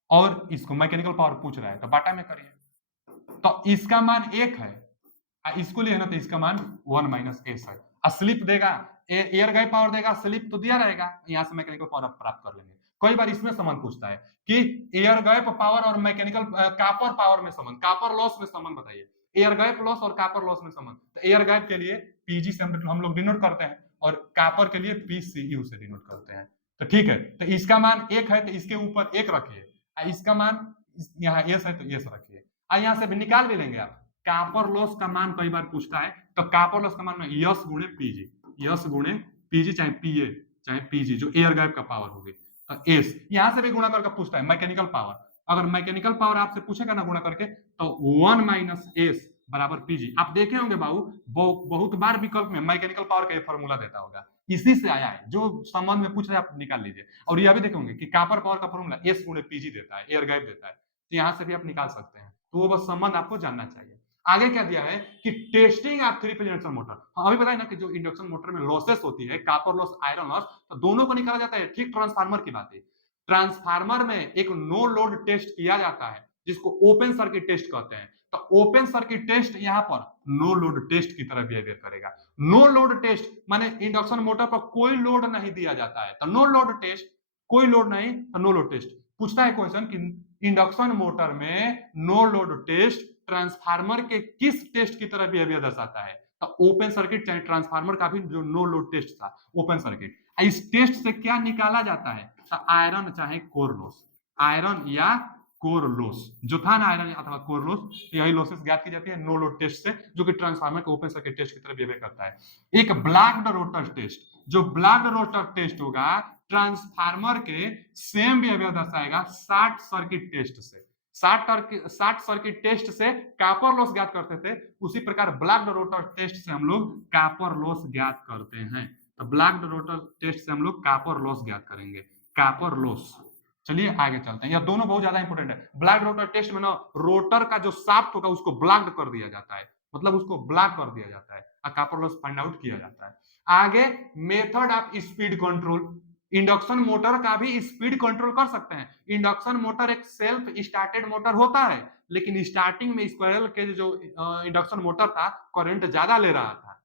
और इसको मैकेनिकल पावर पूछ रहा है तो बाटा में करिए, तो इसका मान 1 है, इसको लिए ना तो इसका मान 1 माइनस एस है। स्लिप देगा, एयर गैप पावर देगा, स्लिप तो दिया रहेगा, यहां से मैकेनिकल पावर प्राप्त कर लेंगे। कई बार इसमें संबंध पूछता है कि एयर गैप पावर और मैकेनिकल कॉपर पावर में संबंध, कॉपर लॉस में संबंध बताइए, एयर गैप लॉस और कॉपर लॉस में संबंध। तो एयर गैप के लिए पीजी से हम लोग डिनोट करते हैं और कॉपर के लिए पीसीयू से डिनोट करते हैं। तो ठीक है, तो इसका मान 1 है तो इसके ऊपर 1 रखिए, इसका मान यहाँ एस है तो एस रखिए, यहाँ से भी निकाल भी लेंगे आप। कॉपर लॉस का मान कई बार पूछता है, तो कॉपर लॉस का मान में यस गुणे पीजी, यस गुणे पीजी चाहे पीए चाहे पीजी, जो एयर गैप का पावर होगी, तो एस यहां से भी गुणा करके पूछता है। मैकेनिकल पावर, अगर मैकेनिकल पावर आपसे पूछेगा ना गुणा करके, तो 1 माइनस एस बराबर पीजी। आप देखे होंगे बाबू बहुत बार विकल्प में मैकेनिकल पावर का ये फॉर्मूला देता होगा, इसी से आया है, जो संबंध में पूछ रहे हैं आप निकाल लीजिए। और ये भी देखेंगे कि कॉपर पावर का फॉर्मूला एस गुणे पीजी देता है, एयर गैप देता है, तो यहां से भी आप निकाल सकते हैं। तो वो बस संबंध आपको जानना चाहिए। आगे क्या दिया है कि testing of 3 phase induction motor, अभी बताया ना कि जो इंडक्शन मोटर में लॉसेस होती है, कॉपर लॉस आयरन लॉस, तो दोनों को निकाला जाता है। ठीक ट्रांसफार्मर की बात है, ट्रांसफार्मर में एक नो लोड टेस्ट किया जाता है जिसको ओपन सर्किट टेस्ट कहते हैं। तो ओपन सर्किट टेस्ट यहाँ पर नो लोड टेस्ट की तरह बिहेवियर करेगा। नो लोड टेस्ट माने इंडक्शन मोटर पर कोई लोड नहीं दिया जाता है, तो नो लोड टेस्ट, कोई लोड नहीं तो नो लोड टेस्ट। पूछता है क्वेश्चन कि इंडक्शन मोटर में नो लोड टेस्ट ट्रांसफार्मर के किस टेस्ट की तरह बिहेवियर दर्शाता है, तो ओपन सर्किट चाहे ट्रांसफार्मर का भी जो नो लोड टेस्ट था ओपन सर्किट। इस टेस्ट से क्या निकाला जाता है, तो आयरन चाहे कोर लॉस, आयरन या कोर लॉस जो था ना, आयरन अथवा कोर लॉस, यही लॉसेस ज्ञात की जाती है नो लोड टेस्ट से, जो कि ट्रांसफार्मर के ओपन सर्किट टेस्ट की तरह बिहेवियर करता है। एक ब्लॉक्ड रोटर टेस्ट, जो ब्लॉक्ड रोटर टेस्ट होगा ट्रांसफार्मर के सेम बिहेवियर दर्शाएगा शॉर्ट सर्किट टेस्ट से। शॉर्ट सर्किट टेस्ट से कॉपर लॉस ज्ञात करते थे, उसी प्रकार ब्लॉक्ड रोटर टेस्ट से हम लोग कॉपर लॉस ज्ञात करते हैं। तो ब्लॉक्ड रोटर टेस्ट से हम लोग कॉपर लॉस ज्ञात करेंगे, कॉपर लॉस। चलिए आगे चलते हैं, यह दोनों बहुत ज्यादा इंपॉर्टेंट है। ब्लॉक्ड रोटर टेस्ट में ना रोटर का जो शाफ्ट होगा उसको ब्लॉक्ड कर दिया जाता है, मतलब उसको ब्लॉक कर दिया जाता है और कॉपर लॉस फाइंड आउट किया जाता है। आगे method of speed control, induction motor का भी स्पीड कंट्रोल कर सकते हैं। इंडक्शन मोटर एक सेल्फ स्टार्टेड मोटर होता है, लेकिन स्टार्टिंग में स्क्वायरल के जो इंडक्शन मोटर था करंट ज्यादा ले रहा था,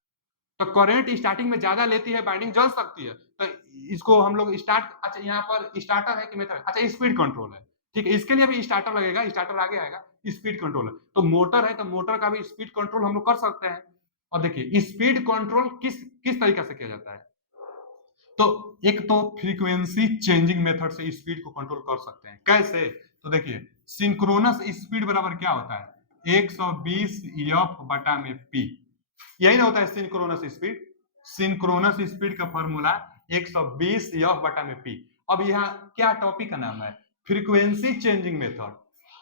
तो करंट स्टार्टिंग में ज्यादा लेती है, बाइंडिंग जल सकती है, तो इसको हम लोग स्टार्ट, अच्छा यहाँ पर स्टार्टर है कि मेथड, अच्छा स्पीड कंट्रोल है, ठीक है, इसके लिए भी स्टार्टर लगेगा, स्टार्टर आगे आएगा, स्पीड कंट्रोल है। तो मोटर है तो मोटर का भी स्पीड कंट्रोल हम लोग कर सकते हैं। और देखिए स्पीड कंट्रोल किस तरीके से किया जाता है, तो एक तो फ्रीक्वेंसी चेंजिंग मेथड से स्पीड को कंट्रोल कर सकते हैं। कैसे, तो देखिए सिंक्रोनस स्पीड बराबर क्या होता है, 120 एफ बटा में पी, यही ना होता है सिंक्रोनस स्पीड। सिंक्रोनस स्पीड का फॉर्मूला 120 एफ बटा में पी। अब यहाँ क्या टॉपिक का नाम है, फ्रीक्वेंसी चेंजिंग मेथड।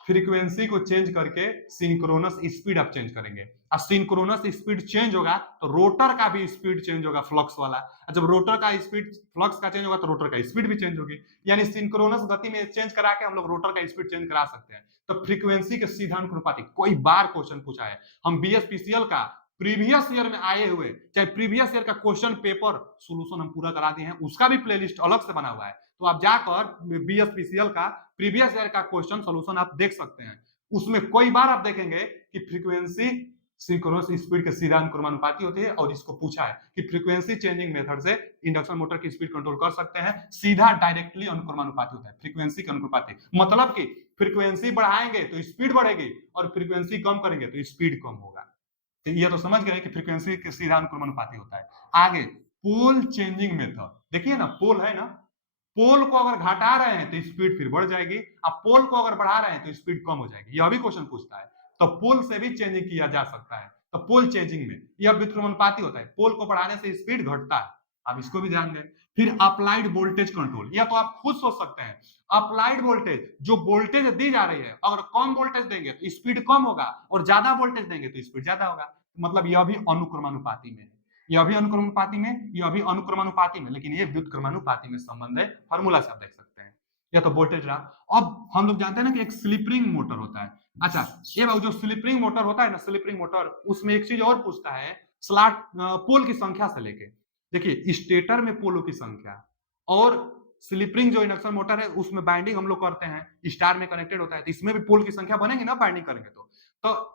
फ्रीक्वेंसी को चेंज करके सिंक्रोनस स्पीड आप चेंज करेंगे। और सिंक्रोनस स्पीड चेंज होगा तो रोटर का भी स्पीड चेंज होगा, फ्लक्स वाला। जब रोटर का स्पीड फ्लक्स का चेंज होगा तो रोटर का स्पीड भी चेंज होगी। यानी सिंक्रोनस गति में चेंज करा के हम लोग रोटर का स्पीड चेंज करा सकते हैं। तो फ्रीक्वेंसी के सीधा अनुपातिक कोई बार क्वेश्चन पूछा है, हम बीएसपीसीएल का प्रीवियस ईयर में आए हुए, चाहे प्रीवियस ईयर का क्वेश्चन पेपर सोल्यूशन हम पूरा करा दिए हैं, उसका भी प्लेलिस्ट अलग से बना हुआ है। तो आप जाकर बीएसपीसीएल का प्रीवियस ईयर का क्वेश्चन सोल्यूशन आप देख सकते हैं। उसमें कई बार आप देखेंगे कि फ्रीक्वेंसी सिंक्रोनस स्पीड के सीधा अनुक्रमानुपाती होती है। और इसको पूछा है कि फ्रीक्वेंसी चेंजिंग मेथड से इंडक्शन मोटर की स्पीड कंट्रोल कर सकते हैं, सीधा डायरेक्टली अनुक्रमानुपाती होता है, फ्रीक्वेंसी के अनुक्रमानुपाती। मतलब कि फ्रीक्वेंसी बढ़ाएंगे तो स्पीड बढ़ेगी और फ्रीक्वेंसी कम करेंगे तो स्पीड कम होगा। तो ये तो समझ गए कि फ्रीक्वेंसी के सीधा अनुक्रमानुपाती होता है। आगे पोल चेंजिंग मेथड, देखिए ना, पोल है ना, पोल को अगर घटा रहे हैं तो स्पीड फिर बढ़ जाएगी, अब पोल को अगर बढ़ा रहे हैं तो स्पीड कम हो जाएगी। यह भी क्वेश्चन पूछता है। तो पोल से भी चेंजिंग किया जा सकता है। तो पोल चेंजिंग में यह व्युत्क्रमानुपाती होता है, पोल को बढ़ाने से स्पीड घटता है। अब इसको भी ध्यान दें। फिर अप्लाइड वोल्टेज कंट्रोल, यह तो आप खुद सोच सकते हैं। अप्लाइड वोल्टेज, जो वोल्टेज दी जा रही है, अगर कम वोल्टेज देंगे तो स्पीड कम होगा और ज्यादा वोल्टेज देंगे तो स्पीड ज्यादा होगा। मतलब यह भी अनुक्रमानुपाती में है, यह भी अनुक्रमानुपाती में, यह भी अनुक्रमानुपाती में, लेकिन ये व्युत्क्रमानुपाती में संबंध है। फार्मूला से आप देख सकते हैं। यह तो वोल्टेज रहा। अब हम लोग जानते हैं ना कि एक स्लिप रिंग मोटर होता है। अच्छा, ये जो स्लिप रिंग मोटर होता है ना, स्लिप रिंग मोटर, उसमें एक चीज और पूछता है, स्लॉट पोल की संख्या से लेके। देखिए, स्टेटर में पोलों की संख्या और स्लिप रिंग जो इंडक्शन मोटर है उसमें बाइंडिंग हम लोग करते हैं, स्टार में कनेक्टेड होता है, तो इसमें भी पोल की संख्या बनेगी ना बाइंडिंग करेंगे तो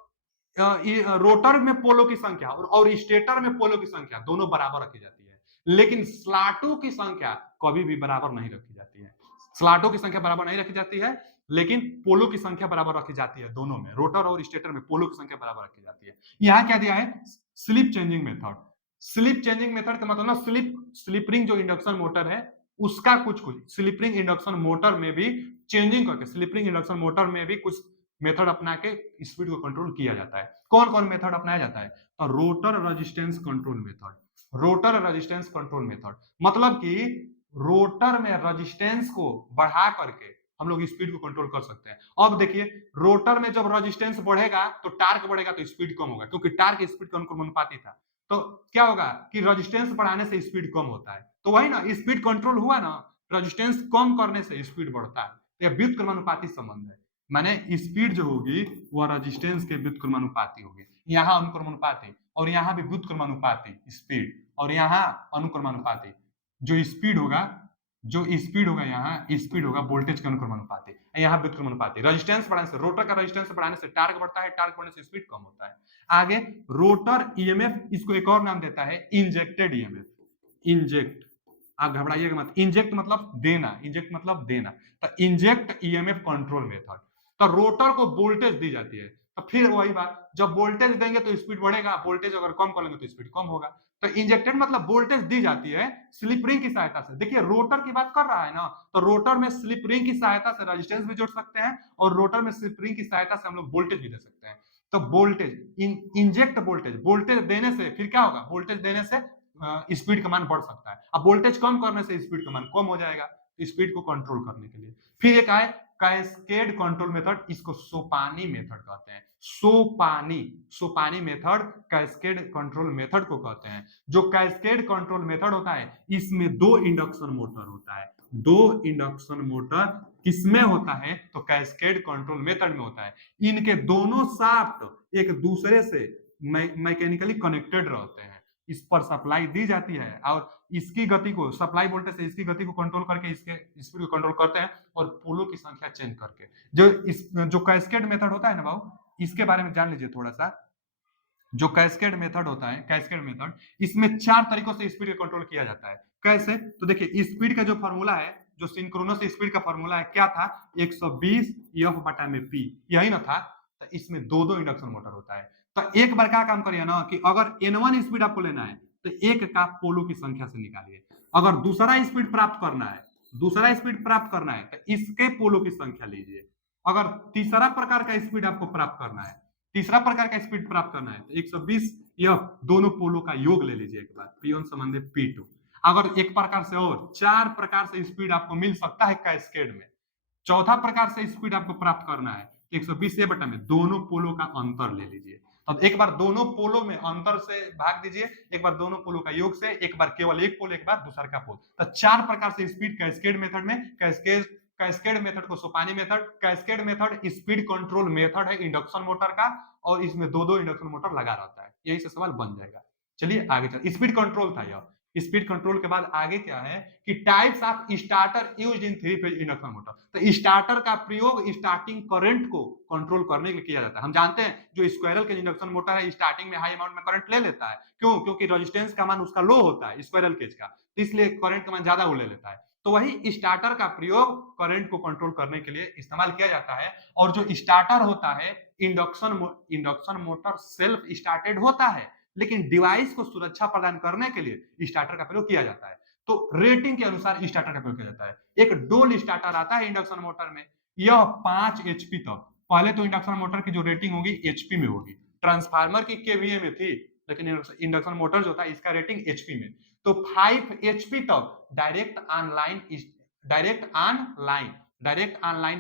रोटर में पोलो की संख्या और स्टेटर में पोलो की संख्या दोनों बराबर रखी जाती है, लेकिन स्लॉटों की संख्या कभी भी बराबर नहीं रखी जाती है। स्लॉटों की संख्या बराबर नहीं रखी जाती है, लेकिन पोलो की संख्या बराबर रखी जाती है। दोनों में, रोटर और स्टेटर में पोलो की संख्या बराबर रखी जाती है। यहाँ क्या दिया है, slip changing method. Slip changing method का मतलब ना, स्लिप रिंग जो इंडक्शन मोटर है उसका कुछ स्लिप रिंग इंडक्शन मोटर में भी चेंजिंग करके, स्लिप रिंग इंडक्शन मोटर में भी कुछ मेथड अपना के स्पीड को कंट्रोल किया जाता है। कौन कौन मेथड अपनाया जाता है, तो rotor resistance control method. Rotor resistance control method मतलब कि रोटर में रेजिस्टेंस को बढ़ा करके हम लोग स्पीड को कंट्रोल कर सकते हैं। अब देखिए, रोटर में जब रेजिस्टेंस बढ़ेगा तो टार्क बढ़ेगा तो स्पीड कम होगा, क्योंकि टार्क स्पीड के अनुक्रमानुपाती था। तो क्या होगा कि रेजिस्टेंस बढ़ाने से स्पीड कम होता है। तो वही ना, स्पीड कंट्रोल हुआ ना, रेजिस्टेंस कम करने से स्पीड बढ़ता है। तो यह व्युत्क्रमानुपाती संबंध है। माने स्पीड जो होगी वह रेजिस्टेंस के व्युत्क्रमानुपाती होगी। यहाँ अनुक्रमानुपाती और यहाँ भी व्युत्क्रमानुपाती स्पीड, और यहाँ अनुक्रमानुपाती। जो स्पीड होगा यहाँ स्पीड होगा वोल्टेज के अनुक्रमानुपाती, यहाँ व्युत्क्रमानुपाती। रेजिस्टेंस बढ़ाने से, रोटर का रेजिस्टेंस बढ़ाने से टार्क बढ़ता है, टार्क बढ़ने से स्पीड कम होता है। आगे रोटर ईएमएफ, इसको एक और नाम देता है इंजेक्टेड ईएमएफ। इंजेक्ट, आप घबराइएगा मत, इंजेक्ट मतलब देना, इंजेक्ट मतलब देना। तो इंजेक्ट ईएमएफ कंट्रोल मेथड, तो रोटर को वोल्टेज दी जाती है, तो फिर वही बात, जब वोल्टेज देंगे तो स्पीड बढ़ेगा, वोल्टेज अगर कम करेंगे तो स्पीड कम होगा। तो इंजेक्टेड मतलब वोल्टेज दी जाती है स्लिप रिंग की सहायता से। देखिए, रोटर की बात कर रहा है ना, तो रोटर में स्लिप रिंग की सहायता से रेजिस्टेंस भी जोड़ सकते हैं और रोटर में स्लिप रिंग की सहायता से हम लोग वोल्टेज भी दे सकते हैं। तो वोल्टेज, इंजेक्ट वोल्टेज, वोल्टेज देने से फिर क्या होगा, वोल्टेज देने से स्पीड का मान बढ़ सकता है। अब वोल्टेज कम करने से स्पीड का मान कम हो जाएगा, स्पीड को कंट्रोल करने के लिए। फिर एक आए कैस्केड कंट्रोल मेथड, इसको सोपानी मेथड कहते हैं। सोपानी मेथड कैस्केड कंट्रोल मेथड को कहते हैं। जो कैस्केड कंट्रोल मेथड होता है, इसमें दो इंडक्शन मोटर होता है। दो इंडक्शन मोटर किसमें होता है, तो कैस्केड कंट्रोल मेथड में होता है। इनके दोनों शाफ्ट एक दूसरे से मैकेनिकली कनेक्टेड रहते हैं। इस पर सप्लाई दी जाती है और इसकी गति को, सप्लाई वोल्टेज से इसकी गति को कंट्रोल करके इसके स्पीड को कंट्रोल करते हैं, और पोलों की संख्या चेंज करके। जो कैस्केड मेथड होता है ना बाबू, इसके बारे में जान लीजिए थोड़ा सा। जो कैस्केड मेथड होता है, कैस्केड मेथड, इसमें 4 तरीकों से स्पीड को कंट्रोल किया जाता है। कैसे, तो देखिए, स्पीड का जो फॉर्मूला है, जो सिंक्रोनस स्पीड का फॉर्मूला है, क्या था, 120 एफ बटा में पी, यही ना था। तो इसमें दो दो इंडक्शन मोटर होता है। तो एक बार क्या काम करिए ना, कि अगर N1 स्पीड आपको लेना है तो एक का पोलो की संख्या से निकालिए। अगर दूसरा स्पीड प्राप्त करना है, तो इसके पोलो की संख्या लीजिए। अगर तीसरा प्रकार का स्पीड आपको प्राप्त करना है, तो 120 एफ दोनों पोलो का योग ले लीजिए एक बार, P1 संबंधी P2। अगर एक प्रकार से और 4 प्रकार से स्पीड आपको मिल सकता है कैस्केड में। चौथा प्रकार से स्पीड आपको प्राप्त करना है 120a में दोनों पोलों का अंतर ले लीजिए। अब एक बार दोनों पोलों में अंतर से भाग दीजिए, एक बार दोनों पोलों का योग से, एक बार केवल एक पोल, एक बार दूसरा का पोल। तो 4 प्रकार से स्पीड कैस्केड मेथड में, कैस्केड मेथड को सोपानी method, cascade method speed control method है इंडक्शन मोटर का, और इसमें दो इंडक्शन मोटर लगा रहता है। यही से सवाल बन जाएगा। चलिए आगे चल, स्पीड कंट्रोल था यह। स्पीड कंट्रोल के बाद आगे क्या है कि types of starter used in 3 phase induction motor. तो स्टार्टर का प्रयोग स्टार्टिंग करंट को कंट्रोल करने के लिए किया जाता है। हम जानते हैं जो स्क्वायरल केज इंडक्शन मोटर है स्टार्टिंग में हाई अमाउंट में करंट ले लेता है। क्यों? क्योंकि रेजिस्टेंस का मान उसका लो होता है स्क्वायरल केज का, तो इसलिए करंट का मान ज्यादा वो ले लेता है। तो वही स्टार्टर का प्रयोग करंट को कंट्रोल करने के लिए इस्तेमाल किया जाता है। और जो स्टार्टर होता है इंडक्शन मोटर सेल्फ स्टार्टेड होता है, लेकिन डिवाइस को सुरक्षा प्रदान करने के लिए स्टार्टर का प्रयोग किया जाता है। तो रेटिंग के अनुसार स्टार्टर का प्रयोग किया जाता है। एक डोल स्टार्टर आता है इंडक्शन मोटर में, यह 5 एचपी तक। पहले तो इंडक्शन मोटर की जो रेटिंग होगी एचपी में होगी, ट्रांसफार्मर की केवीए में थी, लेकिन इंडक्शन मोटर जो था इसका रेटिंग एचपी में। तो 5 एचपी तक डायरेक्ट ऑनलाइन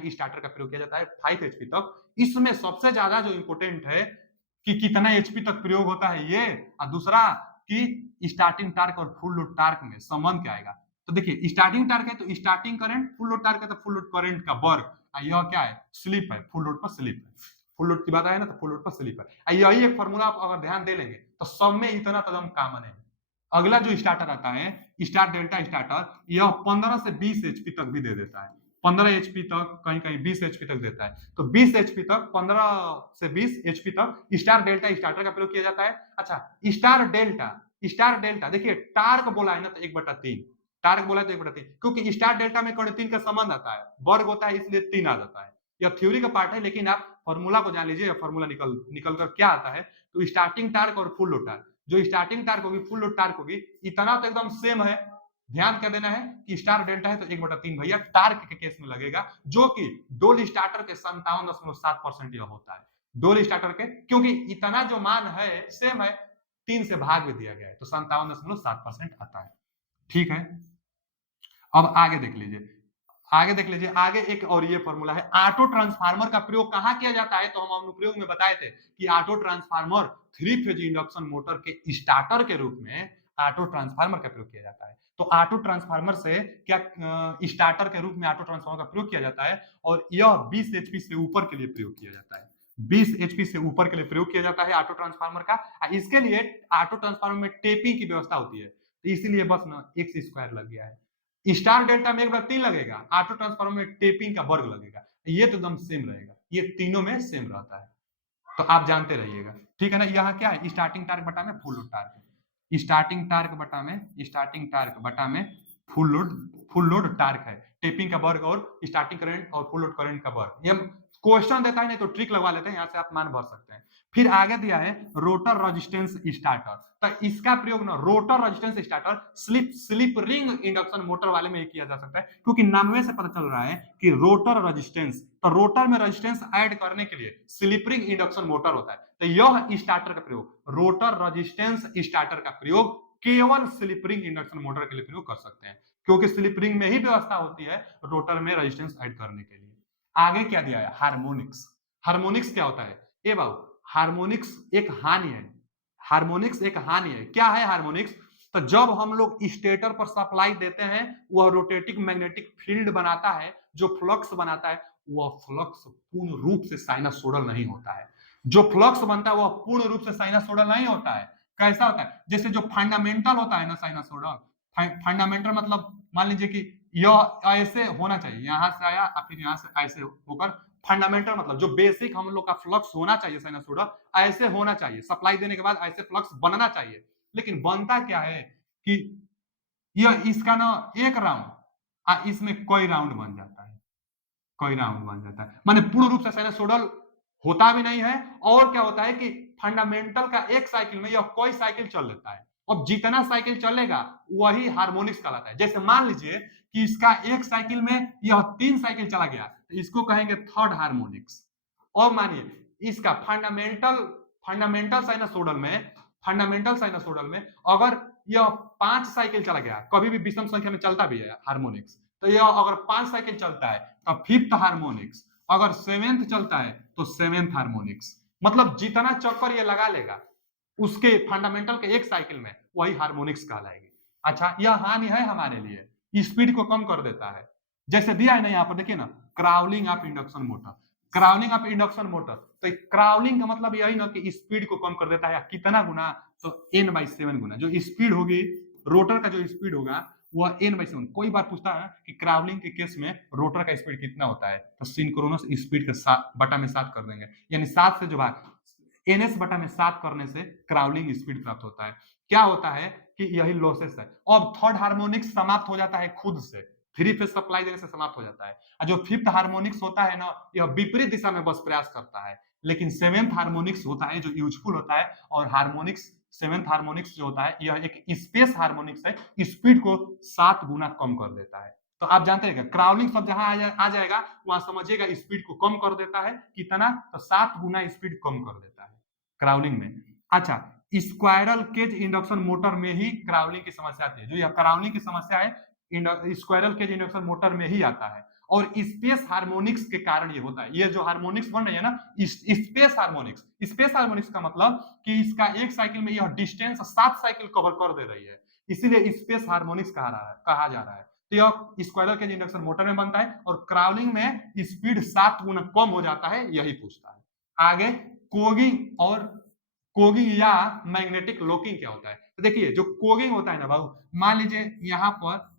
स्टार्टर का प्रयोग किया जाता है 5 एचपी तक। इसमें सबसे ज्यादा जो इंपोर्टेंट है कि कितना एचपी तक प्रयोग होता है ये, और दूसरा कि स्टार्टिंग टार्क और फुल लोड टार्क में संबंध क्या आएगा। तो देखिए स्टार्टिंग टार्क है तो starting current, full load torque है तो फुल लोड करंट का वर्ग, यह क्या है स्लिप है, फुल लोड पर स्लिप है। फुल लोड की बात आए ना तो फुल लोड पर स्लिप है। यही एक फॉर्मूला आप अगर ध्यान दे लेंगे तो सब में इतना कदम कॉमन है। अगला जो स्टार्टर आता है स्टार डेल्टा स्टार्टर, यह 15 से 20 एचपी तक भी दे देता है। 15 एचपी तक, कहीं कहीं 20 एचपी तक देता है। तो 20 एचपी तक, 15 से 20 एचपी तक स्टार डेल्टा स्टार्टर का प्रयोग किया जाता है। अच्छा, स्टार डेल्टा देखिए टार्क बोला है ना तो 1/3, टार्क बोला है तो 1/3, क्योंकि स्टार डेल्टा में कर्ण 3 का संबंध आता है, वर्ग होता है इसलिए 3 आ जाता है। यह थ्योरी का पार्ट है, लेकिन आप फॉर्मूला को जान लीजिए, फॉर्मूला निकल कर क्या आता है। तो स्टार्टिंग टार्क और फुल लोड टार्क, जो स्टार्टिंग टार्क होगी फुल लोड टार्क होगी, इतना तो एकदम सेम है। ध्यान कर देना है कि स्टार डेल्टा है तो 1/3 भैया टार्क के केस में लगेगा, जो कि डोल स्टार्टर के 57.7% यह होता है। डोल स्टार्टर के, क्योंकि इतना जो मान है सेम है, 3 से भाग भी दिया गया है, तो 57.7% आता है। ठीक है, अब आगे देख लीजिए, आगे एक और ये फॉर्मूला है। ऑटो ट्रांसफार्मर का प्रयोग कहां किया जाता है, तो हम अनुप्रयोग में बताए थे कि auto transformer 3 phase induction motor के स्टार्टर के रूप में ऑटो ट्रांसफार्मर का प्रयोग किया जाता है। तो ऑटो ट्रांसफार्मर से क्या स्टार्टर के रूप में ऑटो ट्रांसफार्मर का प्रयोग किया जाता है, और यह 20 एचपी से ऊपर के लिए प्रयोग किया जाता है। 20 एचपी से ऊपर के लिए प्रयोग किया जाता है ऑटो ट्रांसफार्मर का। इसके लिए ऑटो ट्रांसफार्मर में टेपिंग की व्यवस्था होती है, तो इसीलिए बस ना एक्स स्क्वायर लग गया है। स्टार डेल्टा में 1/3 लगेगा, ऑटो ट्रांसफार्मर में टेपिंग का वर्ग लगेगा, ये तो एकदम सेम रहेगा, ये तीनों में सेम रहता है। तो आप जानते रहिएगा, ठीक है ना। यहाँ क्या है स्टार्टिंग टार्क बटा में फुल लोड टार्क है, स्टार्टिंग टार्क बटा में फुल लोड टार्क है, टेपिंग का वर्ग और स्टार्टिंग करंट और फुल लोड करंट का वर्ग। ये क्वेश्चन देता है नहीं तो ट्रिक लगवा लेते हैं, यहाँ से आप मान भर सकते हैं। फिर आगे दिया है रोटर रेजिस्टेंस स्टार्टर, तो इसका प्रयोग ना rotor resistance starter slip ring induction motor वाले में किया जा सकता है, क्योंकि नाम में से पता चल रहा है कि रोटर रेजिस्टेंस, तो रोटर में रेजिस्टेंस ऐड करने के लिए स्लिप रिंग इंडक्शन मोटर होता है। तो यह स्टार्टर का प्रयोग, रोटर रेजिस्टेंस स्टार्टर का प्रयोग केवल स्लिप रिंग इंडक्शन मोटर के लिए प्रयोग कर सकते हैं, क्योंकि स्लिप रिंग में ही व्यवस्था होती है रोटर में रेजिस्टेंस ऐड करने के लिए। आगे क्या दिया है हार्मोनिक्स। हार्मोनिक्स क्या होता है, ए बाबू हार्मोनिक्स एक हानि है, हार्मोनिक्स एक हानि है। क्या है हार्मोनिक्स, तो जब हम लोग स्टेटर पर सप्लाई देते हैं, वह रोटेटिंग मैग्नेटिक फील्ड बनाता है, जो फ्लक्स बनाता है, वह फ्लक्स पूर्ण रूप से साइनसोइडल नहीं होता है। जो फ्लक्स बनता है वह पूर्ण रूप से साइनसोइडल नहीं होता है। कैसा होता है, जैसे जो फंडामेंटल होता है ना साइनसोइडल, फंडामेंटल मतलब मान लीजिए कि यह ऐसे होना चाहिए, यहां से आया फिर यहां से ऐसे होकर, फंडामेंटल मतलब जो बेसिक हम लोग का फ्लक्स होना चाहिए साइनसोइडल, ऐसे होना चाहिए, सप्लाई देने के बाद ऐसे फ्लक्स बनना चाहिए। लेकिन बनता क्या है कि यह इसका ना एक राउंड इसमें कई राउंड बन जाता है, कई राउंड बन जाता है, माने पूर्ण रूप से साइनसोइडल होता भी नहीं है। और क्या होता है कि फंडामेंटल का एक साइकिल में यह कई साइकिल चल लेता है, अब जितना साइकिल चलेगा वही हार्मोनिक्स कहलाता है। जैसे मान लीजिए कि इसका एक साइकिल में यह 3 साइकिल चला गया, तो इसको कहेंगे थर्ड हार्मोनिक्स। और मानिए इसका फंडामेंटल साइनसोइडल में अगर यह 5 साइकिल चला गया, कभी भी विषम संख्या में चलता भी है हार्मोनिक्स, तो यह अगर 5 साइकिल चलता है तब फिफ्थ हार्मोनिक्स, अगर 7th चलता है तो सेवेंथ हार्मोनिक्स, मतलब जितना चक्कर ये लगा लेगा उसके फंडामेंटल के एक साइकिल में वही हार्मोनिक्स कहलाएगी। अच्छा, यह हानि है हमारे लिए, स्पीड को कम कर देता है। जैसे दिया है ना यहाँ पर, देखिए ना, crawling of induction motor, crawling of induction motor, तो क्राउलिंग का मतलब यही ना कि स्पीड को कम कर देता है। कितना गुना? तो n/7 गुना। जो स्पीड होगी रोटर का, जो स्पीड होगा वह n/7। कोई बार पूछता है कि क्राउलिंग के केस में रोटर का स्पीड कितना होता है, तो सिंक्रोनस स्पीड के बटा में 7 कर देंगे, यानी 7 से जो भाग ns बटा में 7 करने से क्राउलिंग स्पीड प्राप्त होता है। क्या होता है कि यही लॉसेस है। अब थर्ड हार्मोनिक्स समाप्त हो जाता है खुद से, थ्री फेज सप्लाई देने से समाप्त हो जाता है। और जो फिफ्थ हार्मोनिक्स होता है ना, यह विपरीत दिशा में बस प्रयास करता है। लेकिन सेवेंथ हार्मोनिक्स होता है जो यूजफुल होता है, और हार्मोनिक्स सेवेंथ हार्मोनिक्स जो होता है यह एक स्पेस हार्मोनिक्स है, स्पीड को 7 गुना कम कर देता है। तो आप जानते हैं क्राउलिंग शब्द जहां आ जाएगा वहां समझिएगा स्पीड को कम कर देता है। कितना? तो 7 गुना स्पीड कम कर देता है क्राउलिंग में। अच्छा, स्क्वायरल केज इंडक्शन मोटर में ही क्राउलिंग की समस्या आती है। जो यह क्राउलिंग की समस्या है स्क्वायरल केज इंडक्शन मोटर में ही आता है, और स्पेस हार्मोनिक्स के कारण ये होता है। ये जो हार्मोनिक्स बन रही है ना, स्पेस हार्मोनिक्स, स्पेस हार्मोनिक्स का मतलब कि इसका एक साइकिल में यह डिस्टेंस 7 साइकिल कवर कर दे रही है, इसीलिए स्पेस हार्मोनिक्स कहा जा रहा है। तो यह स्क्वायरल केज इंडक्शन मोटर में बनता है, और क्राउलिंग में स्पीड 7 गुना कम हो जाता है, यही पूछता है। आगे कोगिंग और कोगिंग या मैग्नेटिक लॉकिंग क्या होता है? तो देखिए, जो कोगिंग होता है ना बाबू, मान लीजिए यहां पर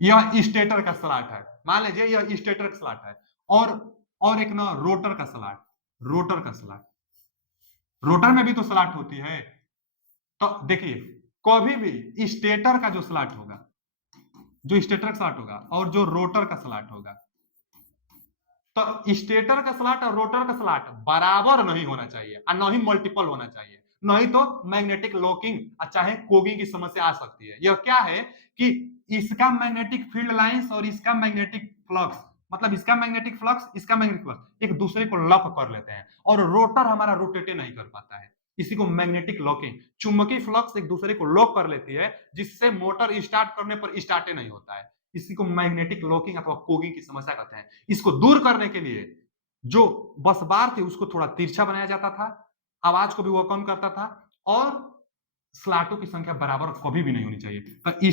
यह स्टेटर का स्लॉट है, मान लीजिए यह स्टेटर का स्लॉट है, और एक ना रोटर का स्लॉट, रोटर का स्लॉट, रोटर में भी तो स्लॉट होती है। तो देखिए, कभी भी स्टेटर का जो स्लॉट होगा, जो स्टेटर का स्लॉट होगा और जो रोटर का स्लॉट होगा, तो स्टेटर का स्लॉट और रोटर का स्लॉट बराबर नहीं होना चाहिए, और न ही मल्टीपल होना चाहिए, नहीं तो मैग्नेटिक लॉकिंग चाहे कोगिंग की समस्या आ सकती है। यह क्या है कि इसका मैग्नेटिक फील्ड लाइंस और इसका मैग्नेटिक फ्लक्स, मतलब इसका मैग्नेटिक फ्लक्स, इसका मैग्नेटिक फ्लक्स एक दूसरे को लॉक कर लेते हैं, और रोटर हमारा रोटेट नहीं कर पाता है। इसी को मैग्नेटिक लॉकिंग, चुंबकीय फ्लक्स एक दूसरे को लॉक कर लेती है, जिससे मोटर स्टार्ट करने पर स्टार्ट नहीं होता है। इसी को मैग्नेटिक लॉकिंग अथवा कोगिंग की समस्या कहते हैं। इसको दूर करने के लिए जो बस बार थी उसको थोड़ा तिरछा बनाया जाता था, आवाज को भी वो कम करता था, और स्लॉटों की संख्या बराबर कभी भी नहीं होनी चाहिए। तो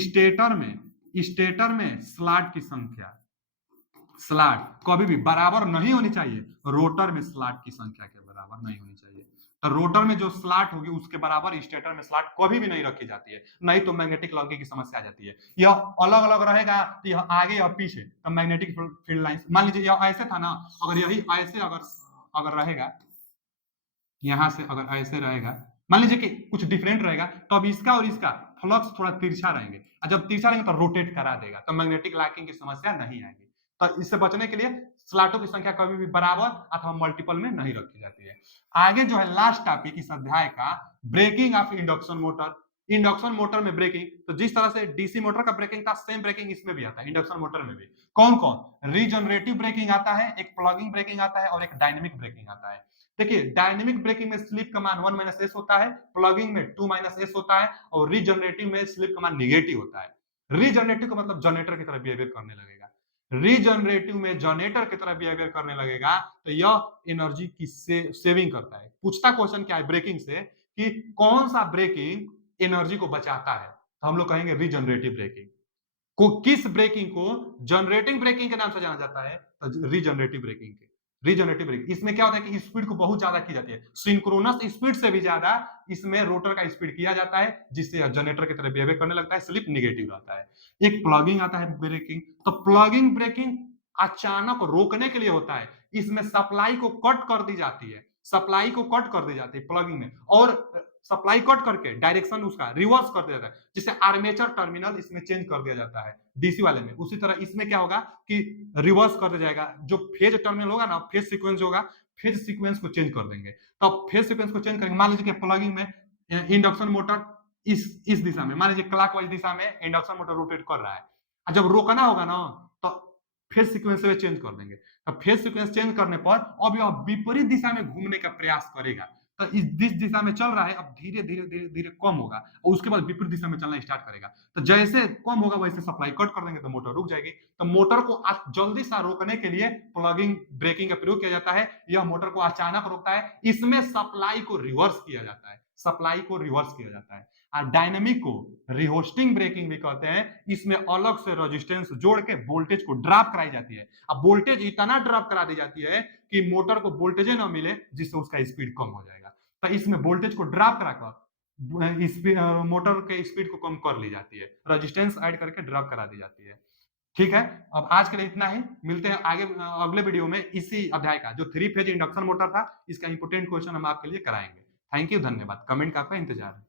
स्टेटर में स्लॉट की संख्या, स्लॉट कभी भी बराबर नहीं होनी चाहिए, रोटर में स्लॉट की संख्या के बराबर नहीं होनी चाहिए। तो रोटर में जो स्लॉट होगी उसके बराबर स्टेटर में स्लॉट कभी भी नहीं रखी जाती है, नहीं तो मैग्नेटिक लॉकिंग की समस्या आ जाती है। यह अलग अलग रहेगा तो यह आगे और पीछे, तो मैग्नेटिक फील्ड लाइन, मान लीजिए यह ऐसे था ना, अगर यही ऐसे अगर रहेगा, यहां से अगर ऐसे रहेगा, मान लीजिए कि कुछ डिफरेंट रहेगा, तो अब इसका और इसका फ्लक्स थोड़ा तिरछा रहेंगे, और जब तिरछा रहेंगे तो रोटेट करा देगा, तो मैग्नेटिक लॉकिंग की समस्या नहीं आएगी। तो इससे बचने के लिए स्लॉटों की संख्या कभी भी बराबर अथवा मल्टीपल में नहीं रखी जाती है। आगे जो है लास्ट टॉपिक इस अध्याय का, braking of induction motor. Induction motor में ब्रेकिंग, तो जिस तरह से डीसी मोटर का ब्रेकिंग था, सेम ब्रेकिंग इसमें भी आता है, इंडक्शन मोटर में भी। कौन कौन? रीजनरेटिव ब्रेकिंग आता है, एक प्लगिंग ब्रेकिंग आता है, और एक डायनेमिक ब्रेकिंग आता है। देखिए, डायनेमिक ब्रेकिंग में स्लिप का मान 1 - s होता है, प्लगिंग में 2 - s होता है, और रीजनरेटिव में स्लिप का मान नेगेटिव होता है। रीजनरेटिव का मतलब जनरेटर की तरह बिहेवियर करने लगेगा, रीजनरेटिव में जनरेटर की तरह बिहेवियर करने लगेगा, तो यह एनर्जी की सेविंग करता है। पूछता क्वेश्चन क्या है ब्रेकिंग से, कि कौन सा ब्रेकिंग एनर्जी को बचाता है, तो हम लोग कहेंगे रीजनरेटिव ब्रेकिंग। को किस ब्रेकिंग को जनरेटिंग ब्रेकिंग के नाम से जाना जाता है, तो रीजनरेटिव ब्रेकिंग के, रीजनरेटिव ब्रेकिंग। इसमें क्या होता है कि स्पीड को बहुत ज्यादा की जाती है, सिंक्रोनस स्पीड से भी ज्यादा इसमें रोटर का स्पीड किया जाता है, जिससे जनरेटर की तरह बिहेवियर करने लगता है, स्लिप नेगेटिव रहता है। एक प्लगिंग आता है ब्रेकिंग, तो प्लगिंग ब्रेकिंग अचानक रोकने के लिए होता है, इसमें सप्लाई को कट कर दी जाती है, सप्लाई को कट कर दी जाती है प्लगिंग में, और सप्लाई कट करके डायरेक्शन उसका रिवर्स कर दिया जाता है, जिससे आर्मेचर टर्मिनल इसमें चेंज कर दिया जाता है डीसी वाले में। उसी तरह इसमें क्या होगा कि रिवर्स कर दिया जाएगा, जो फेज टर्मिनल होगा ना, फेज सीक्वेंस होगा, फेज सीक्वेंस को चेंज कर देंगे। तो फेज सीक्वेंस को चेंज करेंगे, मान लीजिए कि प्लगिंग में इंडक्शन मोटर इस दिशा में, मान लीजिए क्लॉकवाइज दिशा में इंडक्शन मोटर रोटेट कर रहा है, और जब रोकना होगा ना, तो फेज सीक्वेंस में चेंज कर देंगे। तो फेज सीक्वेंस चेंज करने पर अब यह विपरीत दिशा में घूमने का प्रयास करेगा, तो इस जिस दिशा में चल रहा है अब धीरे धीरे धीरे धीरे कम होगा और उसके बाद विपरीत दिशा में चलना स्टार्ट करेगा। तो जैसे कम होगा वैसे सप्लाई कट कर देंगे तो मोटर रुक जाएगी। तो मोटर को जल्दी सा रोकने के लिए प्लगिंग ब्रेकिंग का प्रयोग किया जाता है। यह मोटर को अचानक रोकता है। इसमें सप्लाई को रिवर्स किया जाता है, सप्लाई को रिवर्स किया जाता है। डायनामिक को रिहोस्टिंग ब्रेकिंग भी कहते हैं। इसमें अलग से रेजिस्टेंस जोड़ के वोल्टेज को ड्रॉप कराई जाती है। अब वोल्टेज इतना ड्रॉप करा दी जाती है कि मोटर को वोल्टेज ना मिले जिससे उसका स्पीड कम हो जाएगा। तो इसमें वोल्टेज को ड्रॉप कराकर मोटर के स्पीड को कम कर ली जाती है, रेजिस्टेंस ऐड करके ड्रॉप करा दी जाती है। ठीक है, अब आज के लिए इतना ही। मिलते हैं आगे अगले वीडियो में इसी अध्याय का जो 3 फेज इंडक्शन मोटर था इसका इंपोर्टेंट क्वेश्चन हम आपके लिए कराएंगे। थैंक यू, धन्यवाद। कमेंट का आपका इंतजार है।